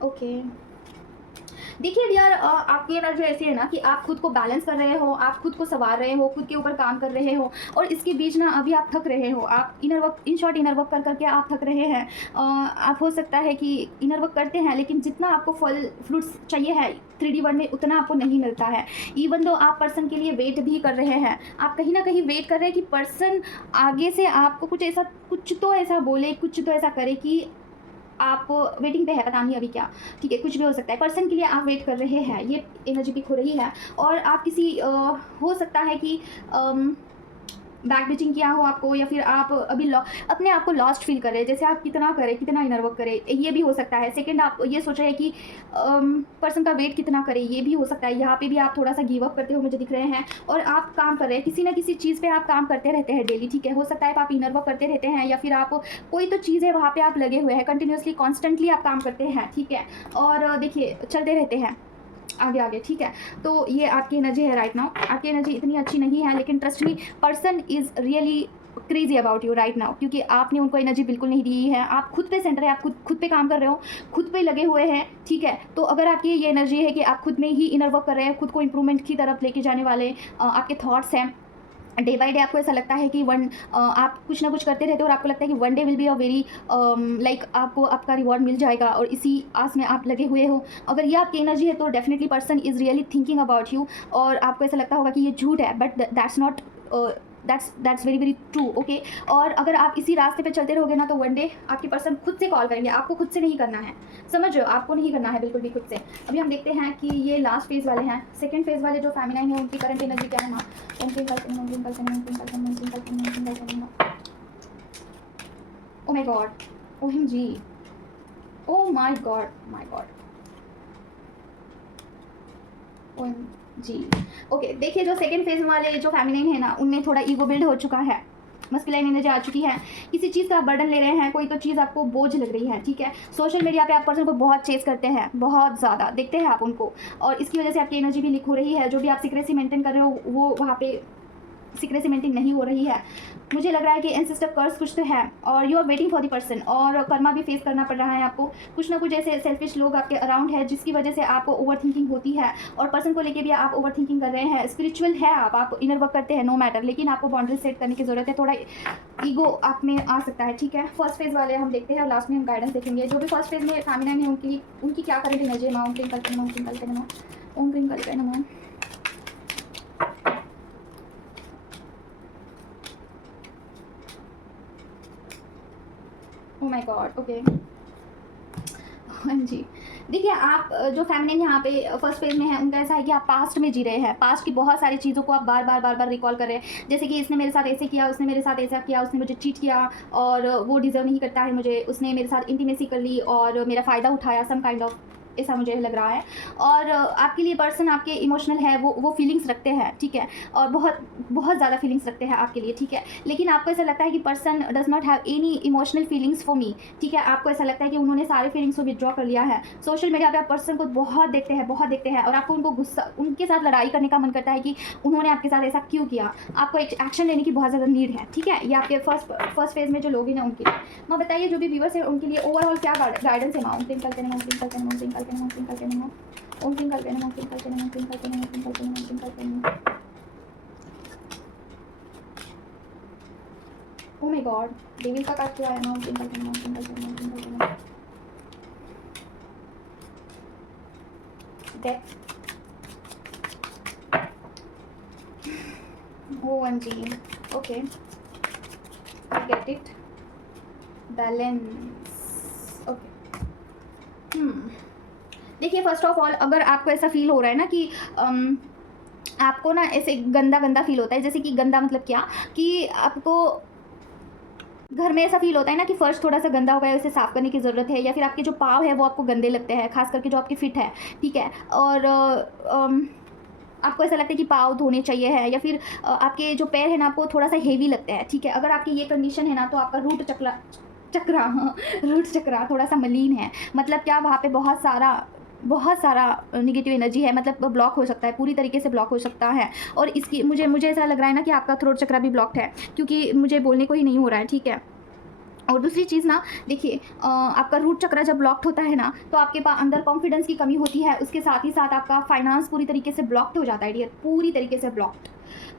okay. देखिए डियर, आपकी एनर्जी ऐसी है ना कि आप खुद को बैलेंस कर रहे हो, आप खुद को संवार रहे हो, खुद के ऊपर काम कर रहे हो, और इसके बीच ना अभी आप थक रहे हो। आप इनर वर्क कर करके आप थक रहे हैं। आप हो सकता है कि इनर वर्क करते हैं, लेकिन जितना आपको फल फ्रूट्स चाहिए है 3D वर्ल्ड में, उतना आपको नहीं मिलता है। इवन दो आप पर्सन के लिए वेट भी कर रहे हैं, आप कहीं ना कहीं वेट कर रहे हैं कि पर्सन आगे से आपको कुछ तो ऐसा बोले, कुछ तो ऐसा करे कि आप वेटिंग पे है, पता नहीं अभी क्या, ठीक है, कुछ भी हो सकता है। पर्सन के लिए आप वेट कर रहे हैं, ये एनर्जी पिक हो रही है। और आप किसी हो सकता है कि बैक बिचिंग किया हो आपको, या फिर आप अभी अपने आप को लॉस्ट फील कर रहे हैं, जैसे आप कितना करें, कितना इनर वर्क करें, ये भी हो सकता है। सेकंड, आप ये सोच रहे हैं कि पर्सन का वेट कितना करें, ये भी हो सकता है। यहाँ पे भी आप थोड़ा सा गिव अप करते हो मुझे दिख रहे हैं, और आप काम कर रहे हैं, किसी ना किसी चीज़ पे आप काम करते रहते हैं डेली, ठीक है। हो सकता है आप इनर वर्क करते रहते हैं, या फिर आप कोई तो चीज़ है वहाँ पर आप लगे हुए हैं, कंटिन्यूसली कॉन्स्टेंटली आप काम करते हैं, ठीक है। और देखिए, चलते रहते हैं आगे, ठीक है। तो ये आपकी एनर्जी है राइट नाउ। आपकी एनर्जी इतनी अच्छी नहीं है, लेकिन trust me, person is really crazy about you right now, क्योंकि आपने उनको एनर्जी बिल्कुल नहीं दी है। आप खुद पे सेंटर है, आप खुद पे काम कर रहे हो, खुद पे लगे हुए हैं, ठीक है। तो अगर आपकी ये एनर्जी है कि आप खुद में ही इनर वर्क कर रहे हैं, खुद को इंप्रूवमेंट की तरफ लेके जाने वाले आपके थॉट्स हैं, डे बाय डे आपको ऐसा लगता है कि आप कुछ ना कुछ करते रहते हो, और आपको लगता है कि one day will be a very like आपको आपका रिवॉर्ड मिल जाएगा, और इसी आस में आप लगे हुए हो। अगर ये आपकी एनर्जी है तो definitely person is really thinking about you, और आपको ऐसा लगता होगा कि ये झूठ है, but that's not, that's very very true, okay. और अगर आप इसी रास्ते पे चलते रहोगे ना, तो वन डे आपके पर्सन खुद से कॉल करेंगे, आपको खुद से नहीं करना है, समझ रहे हो, आपको नहीं करना है बिल्कुल भी खुद से। अभी हम देखते हैं कि ये लास्ट फेज़ वाले हैं, सेकंड फेज़ वाले जो फेमिनाइन है, उनकी करंट एनर्जी क्या है माँ। Oh my god, OMG, oh my god, जी। ओके, देखिए जो सेकंड फेज़ वाले जो फेमिनिन है ना, उनमें थोड़ा ईगो बिल्ड हो चुका है, मस्कुलाइन एनर्जी आ चुकी है। किसी चीज़ का आप बर्डन ले रहे हैं, कोई तो चीज़ आपको बोझ लग रही है, ठीक है। सोशल मीडिया पे आप पर्सन को बहुत चेज़ करते हैं, बहुत ज़्यादा देखते हैं आप उनको, और इसकी वजह से आपकी एनर्जी भी लीक हो रही है। जो भी आप सीक्रेसी मेंटेन कर रहे हो, वो वहाँ पे सीक्रेसी मेंटेन नहीं हो रही है। मुझे लग रहा है कि एंसेस्टर कर्स कुछ तो है, और you are waiting for the person, और कर्मा भी फेस करना पड़ रहा है आपको। कुछ ना कुछ ऐसे सेल्फिश लोग आपके अराउंड है, जिसकी वजह से आपको ओवर थिंकिंग होती है, और पर्सन को लेके भी आप ओवर थिंकिंग कर रहे हैं। स्पिरिचुअल है आप इनर वर्क करते हैं, नो मैटर, लेकिन आपको बाउंड्री सेट करने की ज़रूरत है। थोड़ा ईगो आप में आ सकता है, ठीक है। फर्स्ट फेज़ वाले हम देखते हैं, और लास्ट में हम गाइडेंस देखेंगे। जो भी फर्स्ट फेज़ में फेमिनिन है, उनकी क्या करेंगे एनर्जी। ओम क्रीम कल्पे नमः, ओम क्रीम कल्पे नमः, ओम क्रीम कल्पे नमः। Oh my God, okay. हाँ जी। देखिए आप जो फेमिनिन यहाँ पे फर्स्ट फेज़ में है, उनका ऐसा है कि आप पास्ट में जी रहे हैं। पास्ट की बहुत सारी चीज़ों को आप बार-बार रिकॉल कर रहे हैं। जैसे कि इसने मेरे साथ ऐसे किया, उसने मेरे साथ ऐसा किया, उसने मुझे चीट किया और वो डिज़र्व नहीं करता है मुझे। उसने मेरे साथ इंटीमेसी कर ली और मेरा फ़ायदा उठाया, सम काइंड ऑफ, ऐसा मुझे लग रहा है। और आपके लिए पर्सन आपके इमोशनल है, वो फीलिंग्स रखते हैं, ठीक है। और बहुत ज़्यादा फीलिंग्स रखते हैं आपके लिए, ठीक है। लेकिन आपको ऐसा लगता है कि person does not have any emotional feelings for me, ठीक है। आपको ऐसा लगता है कि उन्होंने सारे फीलिंग्स को विथड्रॉ कर लिया है। सोशल मीडिया पे आप पर्सन को बहुत देखते हैं, और आपको उनके साथ लड़ाई करने का मन करता है कि उन्होंने आपके साथ ऐसा क्यों किया। आपको एक एक्शन लेने की बहुत ज़्यादा नीड है, ठीक है। ये आपके फर्स्ट फेज़ में जो लोग हैं उनके लिए। माँ बताइए, जो भी व्यूअर्स हैं उनके लिए ओवरऑल क्या गाइडेंस है। माँ ओम क्रीम कल्पे नमः, ओम क्रीम कल्पे नमः, ओम क्रीम कल्पे नमः, ओम क्रीम कल्पे नमः, ओम क्रीम कल्पे नमः, ओम क्रीम कल्पे नमः, ओम क्रीम कल्पे नमः, ओम क्रीम कल्पे नमः, ओम क्रीम कल्पे नमः। ओह माय गॉड, डेविल का कार्ड क्या है। माँ ओम क्रीम कल्पे नमः, ओम क्रीम कल्पे नमः, ओम क्रीम कल्पे नमः। Death, OMG, okay, I get it. Balance, okay. देखिए फर्स्ट ऑफ ऑल, अगर आपको ऐसा फील हो रहा है ना कि आपको ना ऐसे गंदा गंदा फील होता है, जैसे कि गंदा मतलब क्या, कि आपको घर में ऐसा फील होता है ना कि फर्श थोड़ा सा गंदा हो गया है, उसे साफ़ करने की ज़रूरत है, या फिर आपके जो पाँव है वो आपको गंदे लगते हैं, खास करके जो आपके फिट है, ठीक है। और आपको ऐसा लगता है कि पाँव धोने चाहिए है, या फिर आपके जो पैर है ना आपको थोड़ा सा हेवी लगता है, ठीक है। अगर आपकी ये कंडीशन है ना, तो आपका रूट चक्रा हाँ, रूट चक्रा थोड़ा सा मलिन है। मतलब क्या, वहाँ पे बहुत सारा नेगेटिव एनर्जी है, मतलब ब्लॉक हो सकता है, पूरी तरीके से ब्लॉक हो सकता है। और इसकी मुझे ऐसा लग रहा है ना कि आपका थ्रोट चक्रा भी ब्लॉक्ड है, क्योंकि मुझे बोलने को ही नहीं हो रहा है, ठीक है। और दूसरी चीज़ ना, देखिए आपका रूट चक्रा जब ब्लॉक्ड होता है ना, तो आपके पास अंदर कॉन्फिडेंस की कमी होती है। उसके साथ ही साथ आपका फाइनेंस पूरी तरीके से ब्लॉक्ड हो जाता है डियर, पूरी तरीके से ब्लॉक्ड।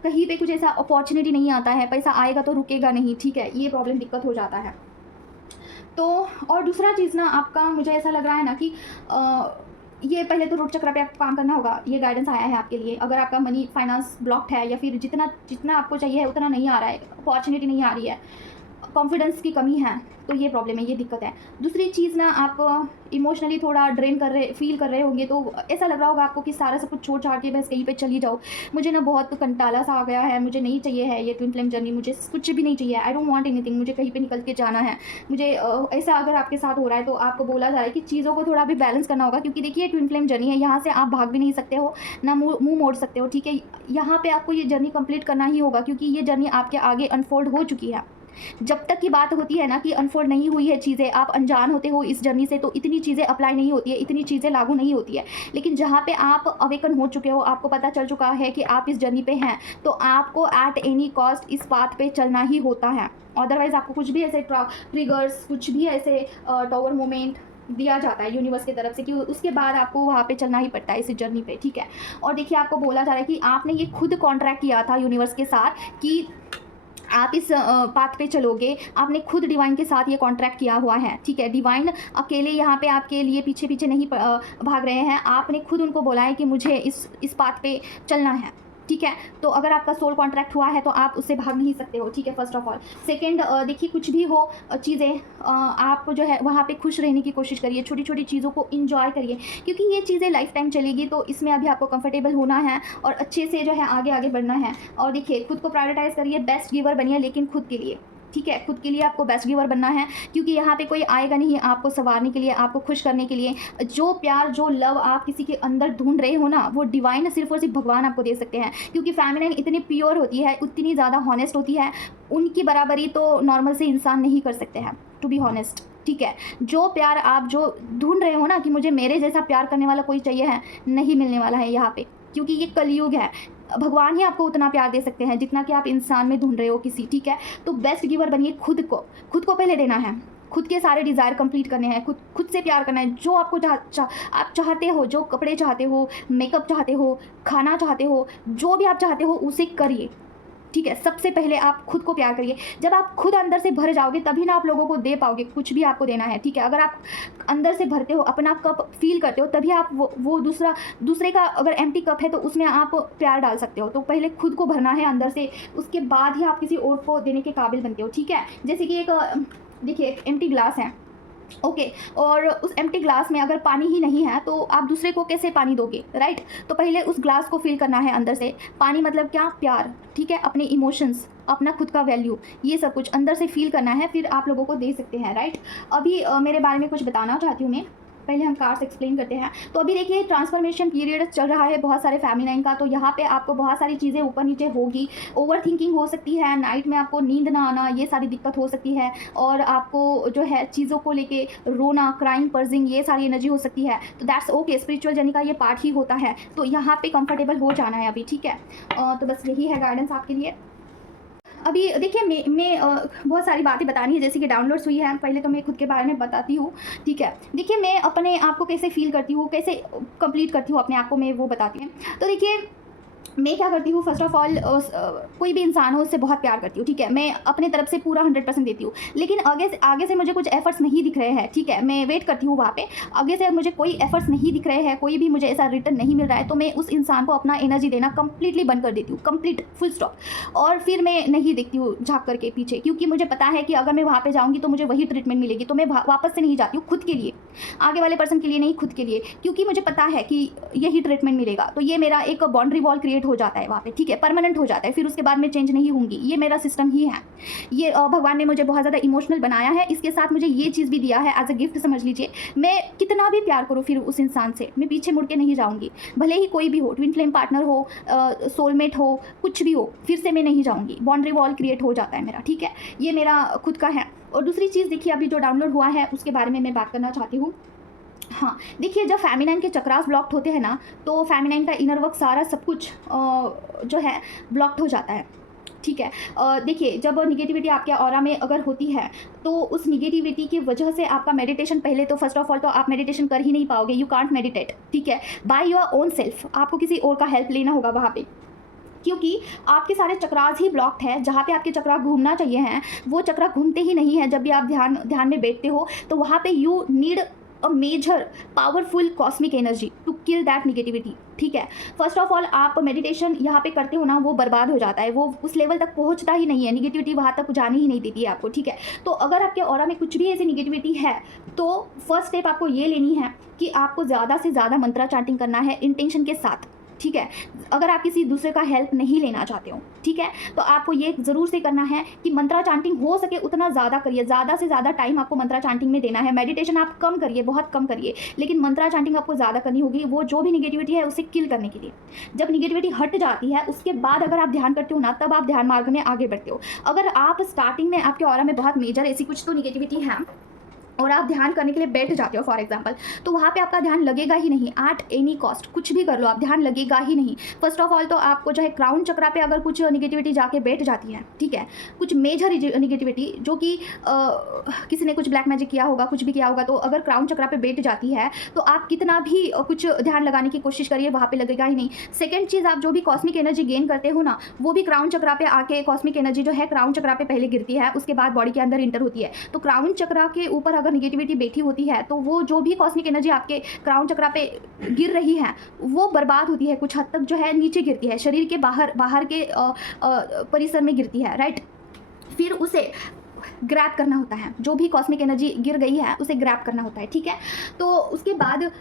कहीं पे कुछ ऐसा अपॉर्चुनिटी नहीं आता है, पैसा आएगा तो रुकेगा नहीं, ठीक है। ये प्रॉब्लम दिक्कत हो जाता है। तो और दूसरा चीज़ ना, आपका मुझे ऐसा लग रहा है ना कि ये पहले तो रूट चक्र पे आपको काम करना होगा। ये गाइडेंस आया है आपके लिए। अगर आपका मनी फाइनेंस ब्लॉक्ड है, या फिर जितना आपको चाहिए है उतना नहीं आ रहा है, अपॉर्चुनिटी नहीं आ रही है, कॉन्फिडेंस की कमी है, तो ये प्रॉब्लम है, ये दिक्कत है। दूसरी चीज़ ना, आप इमोशनली थोड़ा ड्रेन फील कर रहे होंगे, तो ऐसा लग रहा होगा आपको कि सारा सब कुछ छोड़ छाड़ के बस कहीं पे चली जाओ। मुझे ना बहुत कंटाला सा आ गया है, मुझे नहीं चाहिए है ये ट्विन फ्लेम जर्नी, मुझे कुछ भी नहीं चाहिए। आई डोंट वांट एनीथिंग, मुझे कहीं पे निकल के जाना है। मुझे ऐसा अगर आपके साथ हो रहा है, तो आपको बोला जा रहा है कि चीज़ों को थोड़ा भी बैलेंस करना होगा, क्योंकि देखिए ट्विन फ्लेम जर्नी है, यहाँ से आप भाग भी नहीं सकते हो, ना मुँह मोड़ सकते हो, ठीक है। यहाँ पर आपको ये जर्नी कंप्लीट करना ही होगा, क्योंकि ये जर्नी आपके आगे अनफोल्ड हो चुकी है। जब तक की बात होती है ना कि अनफोल्ड नहीं हुई है चीज़ें, आप अनजान होते हो इस जर्नी से, तो इतनी चीज़ें अप्लाई नहीं होती है, इतनी चीज़ें लागू नहीं होती है। लेकिन जहाँ पे आप अवेकन हो चुके हो, आपको पता चल चुका है कि आप इस जर्नी पे हैं, तो आपको एट एनी कॉस्ट इस पाथ पे चलना ही होता है। अदरवाइज़ आपको कुछ भी ऐसे ट्रिगर्स, कुछ भी ऐसे टॉवर मोमेंट दिया जाता है यूनिवर्स की तरफ से, कि उसके बाद आपको वहाँ पे चलना ही पड़ता है इस जर्नी पे, ठीक है। और देखिए आपको बोला जा रहा है कि आपने ये खुद कॉन्ट्रैक्ट किया था यूनिवर्स के साथ कि आप इस पाथ पे चलोगे। आपने खुद डिवाइन के साथ ये कॉन्ट्रैक्ट किया हुआ है, ठीक है। डिवाइन अकेले यहाँ पे आपके लिए पीछे पीछे नहीं भाग रहे हैं, आपने खुद उनको बोला है कि मुझे इस पाथ पे चलना है, ठीक है। तो अगर आपका सोल कॉन्ट्रैक्ट हुआ है, तो आप उससे भाग नहीं सकते हो, ठीक है, फर्स्ट ऑफ ऑल। सेकेंड, देखिए कुछ भी हो चीज़ें, आप जो है वहाँ पे खुश रहने की कोशिश करिए, छोटी छोटी चीज़ों को इंजॉय करिए, क्योंकि ये चीज़ें लाइफ टाइम चलेगी, तो इसमें अभी आपको कंफर्टेबल होना है और अच्छे से जो है आगे आगे बढ़ना है। और देखिए खुद को प्रायोरिटाइज़ करिए, बेस्ट गिवर बनिए, लेकिन खुद के लिए, ठीक है। खुद के लिए आपको बेस्ट गिवर बनना है, क्योंकि यहाँ पे कोई आएगा नहीं आपको संवारने के लिए, आपको खुश करने के लिए। जो प्यार, जो लव आप किसी के अंदर ढूंढ रहे हो ना, वो डिवाइन सिर्फ और सिर्फ भगवान आपको दे सकते हैं, क्योंकि फेमिनिन इतनी प्योर होती है, उतनी ज़्यादा हॉनेस्ट होती है, उनकी बराबरी तो नॉर्मल से इंसान नहीं कर सकते हैं, टू बी हॉनेस्ट। ठीक है। जो प्यार आप जो ढूंढ रहे हो ना कि मुझे मेरे जैसा प्यार करने वाला कोई चाहिए है, नहीं मिलने वाला है यहाँ पे, क्योंकि ये कलयुग है। भगवान ही आपको उतना प्यार दे सकते हैं जितना कि आप इंसान में ढूंढ रहे हो किसी। ठीक है। तो बेस्ट गिवर बनिए। खुद को पहले देना है, खुद के सारे डिज़ायर कंप्लीट करने हैं, खुद से प्यार करना है। जो आपको आप चाहते हो, जो कपड़े चाहते हो, मेकअप चाहते हो, खाना चाहते हो, जो भी आप चाहते हो उसे करिए। ठीक है। सबसे पहले आप खुद को प्यार करिए। जब आप खुद अंदर से भर जाओगे तभी ना आप लोगों को दे पाओगे कुछ भी आपको देना है। ठीक है। अगर आप अंदर से भरते हो, अपना कप फील करते हो, तभी आप वो दूसरे का अगर एम्प्टी कप है तो उसमें आप प्यार डाल सकते हो। तो पहले खुद को भरना है अंदर से, उसके बाद ही आप किसी और को देने के काबिल बनते हो। ठीक है। जैसे कि देखिए एक एम्प्टी ग्लास है, ओके और उस एम्प्टी ग्लास में अगर पानी ही नहीं है तो आप दूसरे को कैसे पानी दोगे, राइट। तो पहले उस ग्लास को फिल करना है अंदर से। पानी मतलब क्या? प्यार। ठीक है। अपने इमोशंस, अपना खुद का वैल्यू, ये सब कुछ अंदर से फील करना है, फिर आप लोगों को दे सकते हैं, राइट। अभी मेरे बारे में कुछ बताना चाहती हूँ मैं, पहले हम कार्ड्स एक्सप्लेन करते हैं। तो अभी देखिए ट्रांसफॉर्मेशन पीरियड चल रहा है बहुत सारे फेमिनाइन का, तो यहाँ पे आपको बहुत सारी चीज़ें ऊपर नीचे होगी। ओवर थिंकिंग हो सकती है, नाइट में आपको नींद ना आना, ये सारी दिक्कत हो सकती है, और आपको जो है चीज़ों को लेके रोना, क्राइंग, पर्जिंग, ये सारी एनर्जी हो सकती है। तो दैट्स ओके, स्पिरिचुअल जर्नी का ये पार्ट ही होता है। तो यहाँ पे कंफर्टेबल हो जाना है अभी। ठीक है। तो बस यही है गाइडेंस आपके लिए। अभी देखिए मैं बहुत सारी बातें बतानी है, जैसे कि डाउनलोड्स हुई है। पहले तो मैं खुद के बारे में बताती हूँ। ठीक है। देखिए मैं अपने आप को कैसे फील करती हूँ, कैसे कंप्लीट करती हूँ अपने आप को, मैं वो बताती हूँ। तो देखिए मैं क्या करती हूँ, फर्स्ट ऑफ ऑल कोई भी इंसान हो उससे बहुत प्यार करती हूँ। ठीक है। मैं अपने तरफ से पूरा 100% देती हूँ, लेकिन आगे से मुझे कुछ एफर्ट्स नहीं दिख रहे हैं। ठीक है। मैं वेट करती हूँ वहाँ पे, आगे से मुझे कोई एफर्ट्स नहीं दिख रहे हैं, कोई भी मुझे ऐसा रिटर्न नहीं मिल रहा है, तो मैं उस इंसान को अपना एनर्जी देना कंप्लीटली बंद कर देती हूँ, कंप्लीट फुल स्टॉप। और फिर मैं नहीं देखती हूँ झाँक करके पीछे, क्योंकि मुझे पता है कि अगर मैं वहाँ पर जाऊँगी तो मुझे वही ट्रीटमेंट मिलेगी। तो मैं वापस से नहीं जाती हूँ, खुद के लिए, आगे वाले पर्सन के लिए नहीं, खुद के लिए, क्योंकि मुझे पता है कि यही ट्रीटमेंट मिलेगा। तो ये मेरा एक बाउंड्री वॉल क्रिएट हो जाता है वहाँ पे। ठीक है। परमानेंट हो जाता है, फिर उसके बाद में चेंज नहीं होंगी। ये मेरा सिस्टम ही है। ये भगवान ने मुझे बहुत ज़्यादा इमोशनल बनाया है, इसके साथ मुझे ये चीज़ भी दिया है एज अ गिफ्ट, समझ लीजिए। मैं कितना भी प्यार करूँ फिर उस इंसान से, मैं पीछे मुड़ के नहीं जाऊँगी, भले ही कोई भी हो, ट्विन फ्लेम पार्टनर हो, सोलमेट हो, कुछ भी हो, फिर से मैं नहीं जाऊँगी। बाउंड्री वॉल क्रिएट हो जाता है मेरा। ठीक है। ये मेरा खुद का है। और दूसरी चीज़ देखिए, अभी जो डाउनलोड हुआ है उसके बारे में मैं बात करना चाहती हूँ। हाँ देखिए, जब फेमिनाइन के चक्रास ब्लॉक्ड होते हैं ना, तो फेमिनाइन का इनर वर्क सारा सब कुछ जो है ब्लॉक्ड हो जाता है। ठीक है। देखिए जब निगेटिविटी आपके ऑरा में अगर होती है, तो उस निगेटिविटी की वजह से आपका मेडिटेशन, पहले तो फर्स्ट ऑफ ऑल तो आप मेडिटेशन कर ही नहीं पाओगे, यू कांट मेडिटेट। ठीक है। बाय योर ओन सेल्फ, आपको किसी और का हेल्प लेना होगा वहाँ पे, क्योंकि आपके सारे चक्रास ही ब्लॉक्ड है। जहाँ पे आपके चक्रा घूमना चाहिए हैं वो चक्रा घूमते ही नहीं है। जब भी आप ध्यान में बैठते हो तो वहाँ पे you need a major powerful cosmic energy to kill that negativity. ठीक है। फर्स्ट ऑफ ऑल आप मेडिटेशन यहाँ पे करते हो ना, वो बर्बाद हो जाता है, वो उस लेवल तक पहुँचता ही नहीं है, निगेटिविटी वहाँ तक जाने ही नहीं देती है आपको। ठीक है। तो अगर आपके ऑरा में कुछ भी ऐसी निगेटिविटी है, तो फर्स्ट स्टेप आपको ये लेनी है कि आपको ज़्यादा से ज़्यादा मंत्रा चांटिंग करना है इंटेंशन के साथ। ठीक है। अगर आप किसी दूसरे का हेल्प नहीं लेना चाहते हो, ठीक है, तो आपको ये ज़रूर से करना है कि मंत्रा चांटिंग हो सके उतना ज़्यादा करिए, ज़्यादा से ज़्यादा टाइम आपको मंत्रा चांटिंग में देना है। मेडिटेशन आप कम करिए, बहुत कम करिए, लेकिन मंत्रा चांटिंग आपको ज़्यादा करनी होगी, वो जो भी निगेटिविटी है उसे किल करने के लिए। जब निगेटिविटी हट जाती है उसके बाद अगर आप ध्यान करते हो ना, तब आप ध्यान मार्ग में आगे बढ़ते हो। अगर आप स्टार्टिंग में आपके ऑरा में बहुत मेजर ऐसी कुछ तो निगेटिविटी है और आप ध्यान करने के लिए बैठ जाते हो फॉर एग्जांपल, तो वहाँ पे आपका ध्यान लगेगा ही नहीं एट एनी कॉस्ट। कुछ भी कर लो आप, ध्यान लगेगा ही नहीं। फर्स्ट ऑफ ऑल तो आपको जो है क्राउन चक्रा पे अगर कुछ निगेटिविटी जाके बैठ जाती है, ठीक है, कुछ मेजर निगेटिविटी जो कि किसी ने कुछ ब्लैक मैजिक किया होगा, कुछ भी किया होगा, तो अगर क्राउन चक्रा पे बैठ जाती है तो आप कितना भी कुछ ध्यान लगाने की कोशिश करिए, वहाँ पे लगेगा ही नहीं। सेकेंड चीज़, आप जो भी कॉस्मिक एनर्जी गेन करते हो ना, वो भी क्राउन चक्रा पे आके, कॉस्मिक एनर्जी जो है क्राउन चक्रा पे पहले गिरती है, उसके बाद बॉडी के अंदर इंटर होती है। तो क्राउन चक्रा के ऊपर अगर निगेटिविटी बैठी होती है तो वो जो भी कॉस्मिक एनर्जी आपके क्राउन चक्रा पे गिर रही है वो बर्बाद होती है, कुछ हद तक जो है नीचे गिरती है, शरीर के बाहर के परिसर में गिरती है, राइट। फिर उसे ग्रैब करना होता है, जो भी कॉस्मिक एनर्जी गिर गई है उसे ग्रैब करना होता है, ठीक है। तो उसके बाद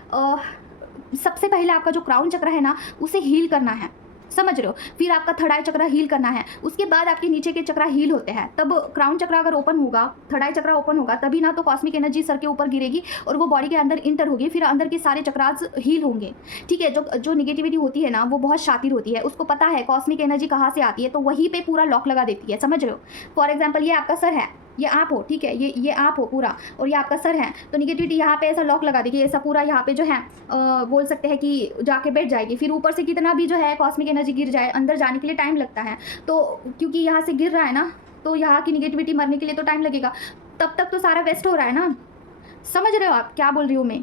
सबसे पहले आपका जो क्राउन चक्र है ना, उसे हील करना है। समझ रहे हो। फिर आपका थर्ड आई चक्रा हील करना है, उसके बाद आपके नीचे के चक्रा हील होते हैं। तब क्राउन चक्रा अगर ओपन होगा, थर्ड आई चक्रा ओपन होगा, तभी ना तो कॉस्मिक एनर्जी सर के ऊपर गिरेगी और वो बॉडी के अंदर इंटर होगी, फिर अंदर के सारे चक्रास हील होंगे। ठीक है, जो निगेटिविटी होती है ना वो बहुत शातिर होती है, उसको पता है कॉस्मिक एनर्जी कहाँ से आती है, तो वहीं पे पूरा लॉक लगा देती है। समझ रहे हो। फॉर एग्जाम्पल ये आपका सर है, ये आप हो, ठीक है, ये आप हो पूरा, और ये आपका सर है, तो निगेटिविटी यहाँ पे ऐसा लॉक लगा देगी, ऐसा पूरा यहाँ पे जो है बोल सकते हैं कि जाके बैठ जाएगी। फिर ऊपर से कितना भी जो है कॉस्मिक एनर्जी गिर जाए, अंदर जाने के लिए टाइम लगता है, तो क्योंकि यहाँ से गिर रहा है ना, तो यहाँ की निगेटिविटी मरने के लिए तो टाइम लगेगा, तब तक तो सारा वेस्ट हो रहा है ना। समझ रहे हो आप क्या बोल रही हूँ मैं।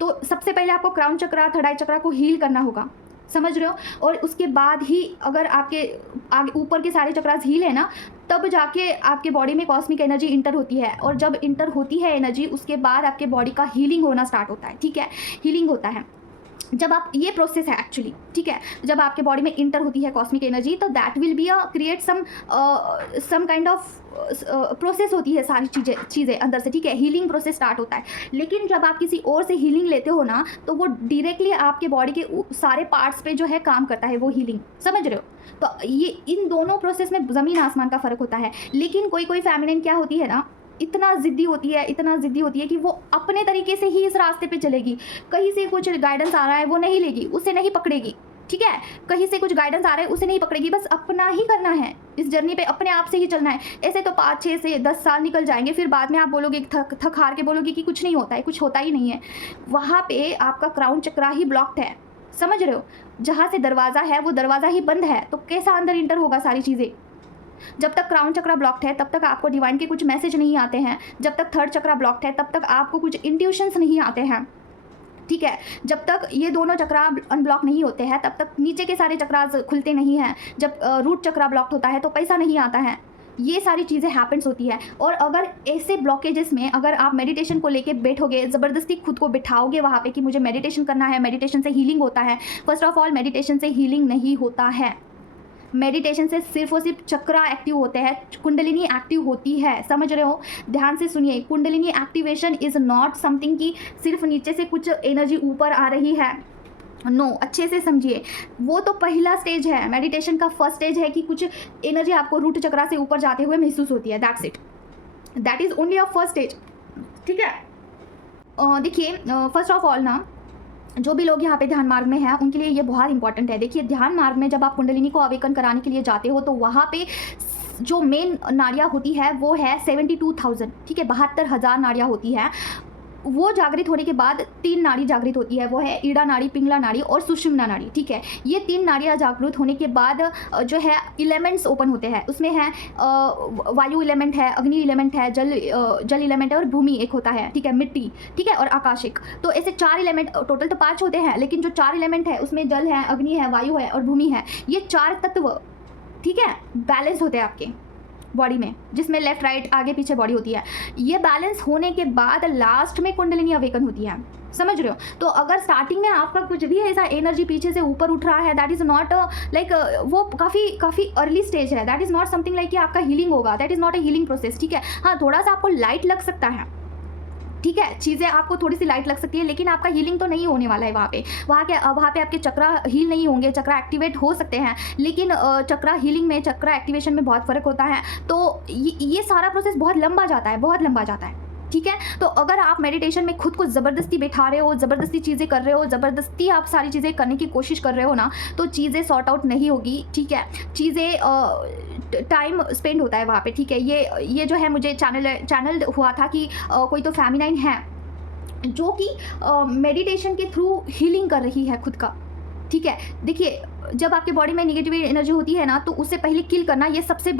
तो सबसे पहले आपको क्राउन चक्रा, थर्ड आई चक्रा को हील करना होगा, समझ रहे हो। और उसके बाद ही अगर आपके आगे ऊपर के सारे चक्रास हील है ना, तब जाके आपके बॉडी में कॉस्मिक एनर्जी इंटर होती है, और जब इंटर होती है एनर्जी, उसके बाद आपके बॉडी का हीलिंग होना स्टार्ट होता है। ठीक है, हीलिंग होता है जब आप, ये प्रोसेस है एक्चुअली, ठीक है, जब आपके बॉडी में इंटर होती है कॉस्मिक एनर्जी, तो that will be create some kind of process होती है, सारी चीज़ें अंदर से, ठीक है, हीलिंग प्रोसेस स्टार्ट होता है। लेकिन जब आप किसी और से हीलिंग लेते हो ना, तो वो डायरेक्टली आपके बॉडी के सारे पार्ट्स पे जो है काम करता है वो हीलिंग, समझ रहे हो। तो ये इन दोनों प्रोसेस में ज़मीन आसमान का फ़र्क होता है। लेकिन कोई फैमिलिन क्या होती है ना, इतना ज़िद्दी होती है कि वो अपने तरीके से ही इस रास्ते पे चलेगी, कहीं से कुछ गाइडेंस आ रहा है वो नहीं लेगी, उसे नहीं पकड़ेगी। ठीक है, कहीं से कुछ गाइडेंस आ रहा है उसे नहीं पकड़ेगी, बस अपना ही करना है, इस जर्नी पे अपने आप से ही चलना है। ऐसे तो 5, 6 से 10 साल निकल जाएंगे, फिर बाद में आप बोलोगे, थक हार के बोलोगे कि कुछ नहीं होता है, कुछ होता ही नहीं है। वहाँ पे आपका क्राउन चक्रा ही ब्लॉक्ड है, समझ रहे हो। जहाँ से दरवाज़ा है वो दरवाज़ा ही बंद है, तो कैसा अंदर इंटर होगा सारी चीज़ें। जब तक क्राउन चक्रा ब्लॉक्ड है तब तक आपको डिवाइन के कुछ मैसेज नहीं आते हैं, जब तक थर्ड चक्रा ब्लॉक्ड है तब तक आपको कुछ इंट्यूशंस नहीं आते हैं। ठीक है, जब तक ये दोनों चक्रा अनब्लॉक नहीं होते हैं तब तक नीचे के सारे चक्रास खुलते नहीं हैं। जब रूट चक्रा ब्लॉक्ड होता है तो पैसा नहीं आता है। ये सारी चीज़ें हैपेंस होती है। और अगर ऐसे ब्लॉकेजेस में अगर आप मेडिटेशन को लेके बैठोगे, ज़बरदस्ती खुद को बिठाओगे वहाँ पे कि मुझे मेडिटेशन करना है, मेडिटेशन से हीलिंग होता है, फर्स्ट ऑफ ऑल मेडिटेशन से हीलिंग नहीं होता है। मेडिटेशन से सिर्फ और सिर्फ चक्रा एक्टिव होते हैं, कुंडलिनी एक्टिव होती है, समझ रहे हो। ध्यान से सुनिए, kundalini activation is not something कि सिर्फ नीचे से कुछ एनर्जी ऊपर आ रही है, नो अच्छे से समझिए। वो तो पहला स्टेज है, मेडिटेशन का फर्स्ट स्टेज है कि कुछ एनर्जी आपको रूट चक्रा से ऊपर जाते हुए महसूस होती है, that's it, that is only a first stage. ठीक है, देखिए फर्स्ट ऑफ ऑल ना, जो भी लोग यहाँ पे ध्यान मार्ग में हैं उनके लिए ये बहुत इंपॉर्टेंट है। देखिए ध्यान मार्ग में जब आप कुंडलिनी को अवेकन कराने के लिए जाते हो तो वहाँ पे जो मेन नाड़ियाँ होती है वो है 72,000, ठीक है, 72,000 नाड़ियाँ होती है। वो जागृत होने के बाद 3 नाड़ी जागृत होती है, वो है ईड़ा नाड़ी, पिंगला नाड़ी और सुषुम्ना नाड़ी। ठीक है, ये 3 नाड़ियाँ जागृत होने के बाद जो है एलिमेंट्स ओपन होते हैं। उसमें है वायु एलिमेंट है, अग्नि एलिमेंट है, जल एलिमेंट है और भूमि एक होता है, ठीक है, मिट्टी, ठीक है, और आकाशिक। तो ऐसे 4 एलिमेंट, टोटल तो 5 होते हैं, लेकिन जो 4 एलिमेंट है उसमें जल है, अग्नि है, वायु है और भूमि है। ये 4 तत्व, ठीक है, बैलेंस होते हैं आपके बॉडी में, जिसमें लेफ्ट राइट आगे पीछे बॉडी होती है। ये बैलेंस होने के बाद लास्ट में कुंडलिनी अवेकन होती है, समझ रहे हो। तो अगर स्टार्टिंग में आपका कुछ भी ऐसा एनर्जी पीछे से ऊपर उठ रहा है, दैट इज़ नॉट लाइक, वो काफ़ी अर्ली स्टेज है, that is not something like कि आपका हीलिंग होगा, that is not a healing process. ठीक है, हाँ थोड़ा सा आपको लाइट लग सकता है, ठीक है, चीज़ें आपको थोड़ी सी लाइट लग सकती है, लेकिन आपका हीलिंग तो नहीं होने वाला है वहाँ पे आपके चक्रा हील नहीं होंगे, चक्रा एक्टिवेट हो सकते हैं, लेकिन चक्रा हीलिंग में, चक्रा एक्टिवेशन में बहुत फ़र्क होता है। तो ये सारा प्रोसेस बहुत लंबा जाता है, बहुत लंबा जाता है। ठीक है, तो अगर आप मेडिटेशन में खुद को ज़बरदस्ती बैठा रहे हो, ज़बरदस्ती चीज़ें कर रहे हो, ज़बरदस्ती आप सारी चीज़ें करने की कोशिश कर रहे हो ना, तो चीज़ें सॉर्ट आउट नहीं होगी। ठीक है, चीज़ें टाइम स्पेंड होता है वहाँ पे। ठीक है, ये जो है मुझे चैनल हुआ था कि कोई तो फेमिनाइन है जो कि मेडिटेशन के थ्रू हीलिंग कर रही है खुद का। ठीक है, देखिए जब आपके बॉडी में निगेटिव एनर्जी होती है ना, तो उससे पहले किल करना ये सबसे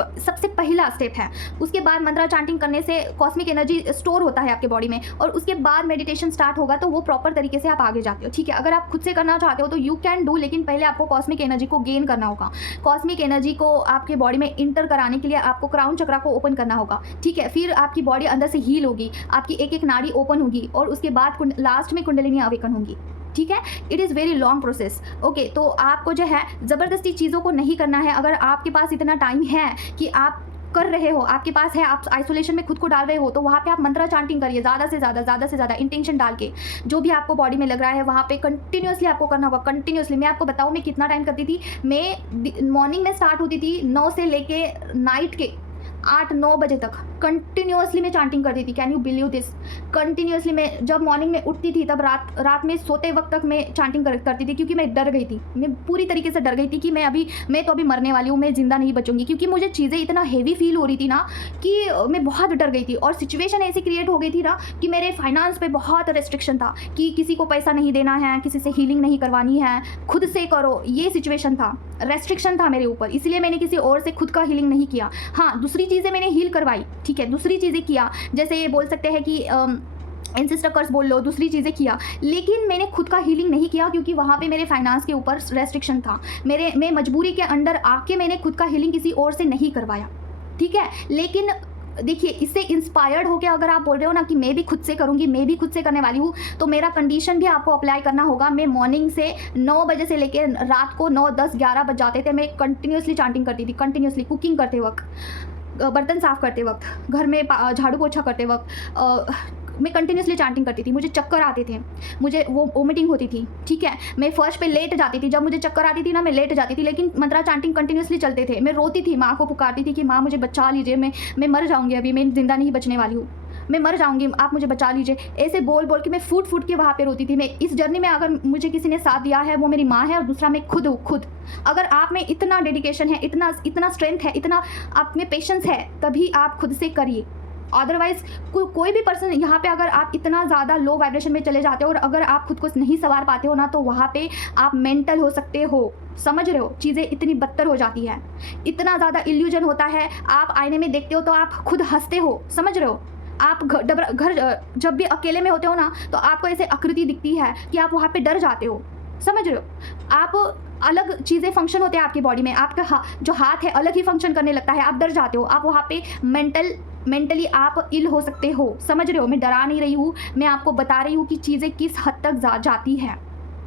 पहला स्टेप है। उसके बाद मंत्रा चांटिंग करने से कॉस्मिक एनर्जी स्टोर होता है आपके बॉडी में, और उसके बाद मेडिटेशन स्टार्ट होगा तो वो प्रॉपर तरीके से आप आगे जाते हो। ठीक है, अगर आप खुद से करना चाहते हो तो यू कैन डू, लेकिन पहले आपको कॉस्मिक एनर्जी को गेन करना होगा। कॉस्मिक एनर्जी को आपके बॉडी में इंटर कराने के लिए आपको क्राउन चक्रा को ओपन करना होगा। ठीक है, फिर आपकी बॉडी अंदर से हील होगी, आपकी एक एक नाड़ी ओपन होगी, और उसके बाद लास्ट में कुंडलिनी अवेकन होगी। ठीक है, it is very long process. Okay, तो आपको जो है ज़बरदस्ती चीज़ों को नहीं करना है। अगर आपके पास इतना टाइम है कि आप कर रहे हो, आपके पास है, आप आइसोलेशन में खुद को डाल रहे हो, तो वहाँ पे आप मंत्रा चैंटिंग करिए ज़्यादा से ज़्यादा इंटेंशन डाल के, जो भी आपको बॉडी में लग रहा है वहाँ पे कंटिन्यूअसली आपको करना होगा। कंटिन्यूअसली मैं आपको बताऊँ मैं कितना टाइम करती थी। मैं मॉर्निंग में स्टार्ट होती थी 9 से लेके नाइट के 8-9 बजे तक कंटिन्यूअसली मैं चांटिंग करती थी। Can you believe this? Continuously मैं जब मॉर्निंग में उठती थी तब रात में सोते वक्त तक मैं चांटिंग करती थी, क्योंकि मैं डर गई थी। मैं पूरी तरीके से डर गई थी कि मैं तो अभी मरने वाली हूँ, मैं ज़िंदा नहीं बचूंगी, क्योंकि मुझे चीज़ें इतना हेवी फील हो रही थी ना कि मैं बहुत डर गई थी। और सिचुएशन ऐसी क्रिएट हो गई थी ना कि मेरे फाइनेंस पे बहुत रेस्ट्रिक्शन था कि किसी को पैसा नहीं देना है, किसी से हीलिंग नहीं करवानी है, खुद से करो, ये सिचुएशन था, रेस्ट्रिक्शन था मेरे ऊपर। इसलिए मैंने किसी और से खुद का हीलिंग नहीं किया। हाँ, दूसरी चीज़ें मैंने हील करवाई, ठीक है, दूसरी चीज़ें किया, जैसे ये बोल सकते हैं कि इंसिस्टर कर्स बोल लो, दूसरी चीज़ें किया, लेकिन मैंने खुद का हीलिंग नहीं किया, क्योंकि वहाँ पे मेरे फाइनेंस के ऊपर रेस्ट्रिक्शन था। मैं मजबूरी के अंडर आके मैंने खुद का हीलिंग किसी और से नहीं करवाया, ठीक है। लेकिन देखिए, इससे इंस्पायर्ड होकर अगर आप बोल रहे हो ना कि मैं भी खुद से करूँगी, मैं भी खुद से करने वाली हूँ, तो मेरा कंडीशन भी आपको अप्लाई करना होगा। मैं मॉर्निंग से 9 बजे से लेकर रात को 9, 10, 11 बज जाते थे, मैं कंटिन्यूसली चांटिंग करती थी। कंटिन्यूसली कुकिंग करते वक्त, बर्तन साफ़ करते वक्त, घर में झाड़ू पोछा करते वक्त मैं कंटिन्यूसली चांटिंग करती थी। मुझे चक्कर आते थे, मुझे वो वोमिटिंग होती थी, ठीक है। मैं फर्श पे लेट जाती थी, जब मुझे चक्कर आती थी ना मैं लेट जाती थी, लेकिन मंत्रा चांटिंग कंटिन्यूसली चलते थे। मैं रोती थी, माँ को पुकारती थी कि माँ मुझे बचा लीजिए, मैं मर जाऊँगी, अभी मैं ज़िंदा नहीं बचने वाली हूँ, मैं मर जाऊँगी, आप मुझे बचा लीजिए। ऐसे बोल बोल के मैं फूट के वहाँ पे रोती थी। मैं इस जर्नी में अगर मुझे किसी ने साथ दिया है वो मेरी माँ है, और दूसरा मैं खुद हूँ, खुद। अगर आप में इतना डेडिकेशन है, इतना स्ट्रेंथ है, इतना आप में पेशेंस है, तभी आप खुद से करिए। अदरवाइज कोई भी पर्सन यहाँ पे अगर आप इतना ज़्यादा लो वाइब्रेशन में चले जाते हो और अगर आप खुद को नहीं संवार पाते हो ना, तो वहाँ पे आप मेंटल हो सकते हो, समझ रहे हो? चीज़ें इतनी बदतर हो जाती है, इतना ज़्यादा इल्यूजन होता है। आप आईने में देखते हो तो आप खुद हंसते हो, समझ रहे हो? आप घर जब भी अकेले में होते हो ना, तो आपको ऐसे आकृति दिखती है कि आप वहाँ पे डर जाते हो, समझ रहे हो? आप अलग चीज़ें फंक्शन होते हैं आपकी बॉडी में, आपका जो हाथ है अलग ही फंक्शन करने लगता है, आप डर जाते हो, आप वहाँ पे मेंटली आप इल हो सकते हो, समझ रहे हो? मैं डरा नहीं रही हूँ, मैं आपको बता रही हूँ कि चीज़ें किस हद तक जाती हैं।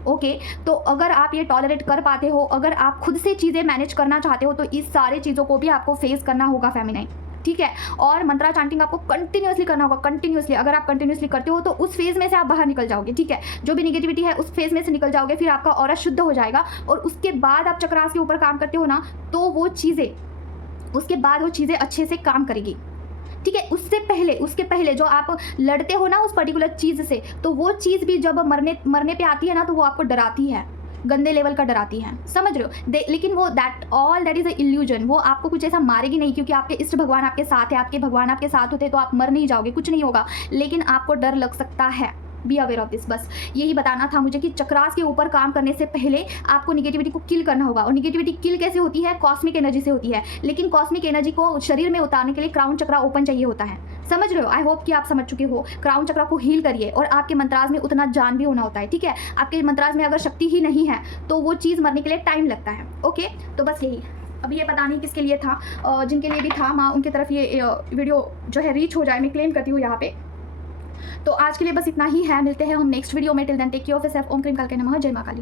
ओके, तो अगर आप ये टॉलरेट कर पाते हो, अगर आप खुद से चीज़ें मैनेज करना चाहते हो, तो इस सारे चीज़ों को भी आपको फेस करना होगा फेमिनाइन, ठीक है। और मंत्रा चांटिंग आपको कंटिन्यूसली करना होगा, कंटिन्यूसली। अगर आप कंटिन्यूसली करते हो तो उस फेज़ में से आप बाहर निकल जाओगे, ठीक है। जो भी निगेटिविटी है उस फेज़ में से निकल जाओगे, फिर आपका ऑरा शुद्ध हो जाएगा, और उसके बाद आप चक्रास के ऊपर काम करते हो ना, तो वो चीज़ें अच्छे से काम करेगी, ठीक है। उसके पहले जो आप लड़ते हो ना उस पर्टिकुलर चीज़ से, तो वो चीज़ भी जब मरने पे आती है ना, तो वो आपको डराती है, गंदे लेवल का डराती है, समझ रहे हो? लेकिन वो दैट इज़ अ इल्यूजन। वो आपको कुछ ऐसा मारेगी नहीं, क्योंकि आपके इष्ट भगवान आपके साथ है, आपके भगवान आपके साथ होते तो आप मर नहीं जाओगे, कुछ नहीं होगा, लेकिन आपको डर लग सकता है। Be aware of this. बस यही बताना था मुझे कि चक्रास के ऊपर काम करने से पहले आपको निगेटिविटी को किल करना होगा। और निगेटिविटी किल कैसे होती है? कॉस्मिक एनर्जी से होती है, लेकिन कॉस्मिक एनर्जी को शरीर में उतारने के लिए क्राउन चक्रा ओपन चाहिए होता है, समझ रहे हो? आई होप कि आप समझ चुके हो। क्राउन चक्रा को हील करिए, और आपके मंत्राज में उतना जान भी होना होता है, ठीक है। आपके मंत्राज में अगर शक्ति ही नहीं है तो वो चीज़ मरने के लिए टाइम लगता है। ओके, तो बस यही। अभी ये पता नहीं किसके लिए था, जिनके लिए भी था, माँ उनकी तरफ ये वीडियो जो है रीच हो जाए, मैं क्लेम करती हूँ यहाँ पे। तो आज के लिए बस इतना ही है, मिलते हैं हम नेक्स्ट वीडियो में। Till then take care of yourself. ओम क्रीम काल के नमः। जय माँ काली।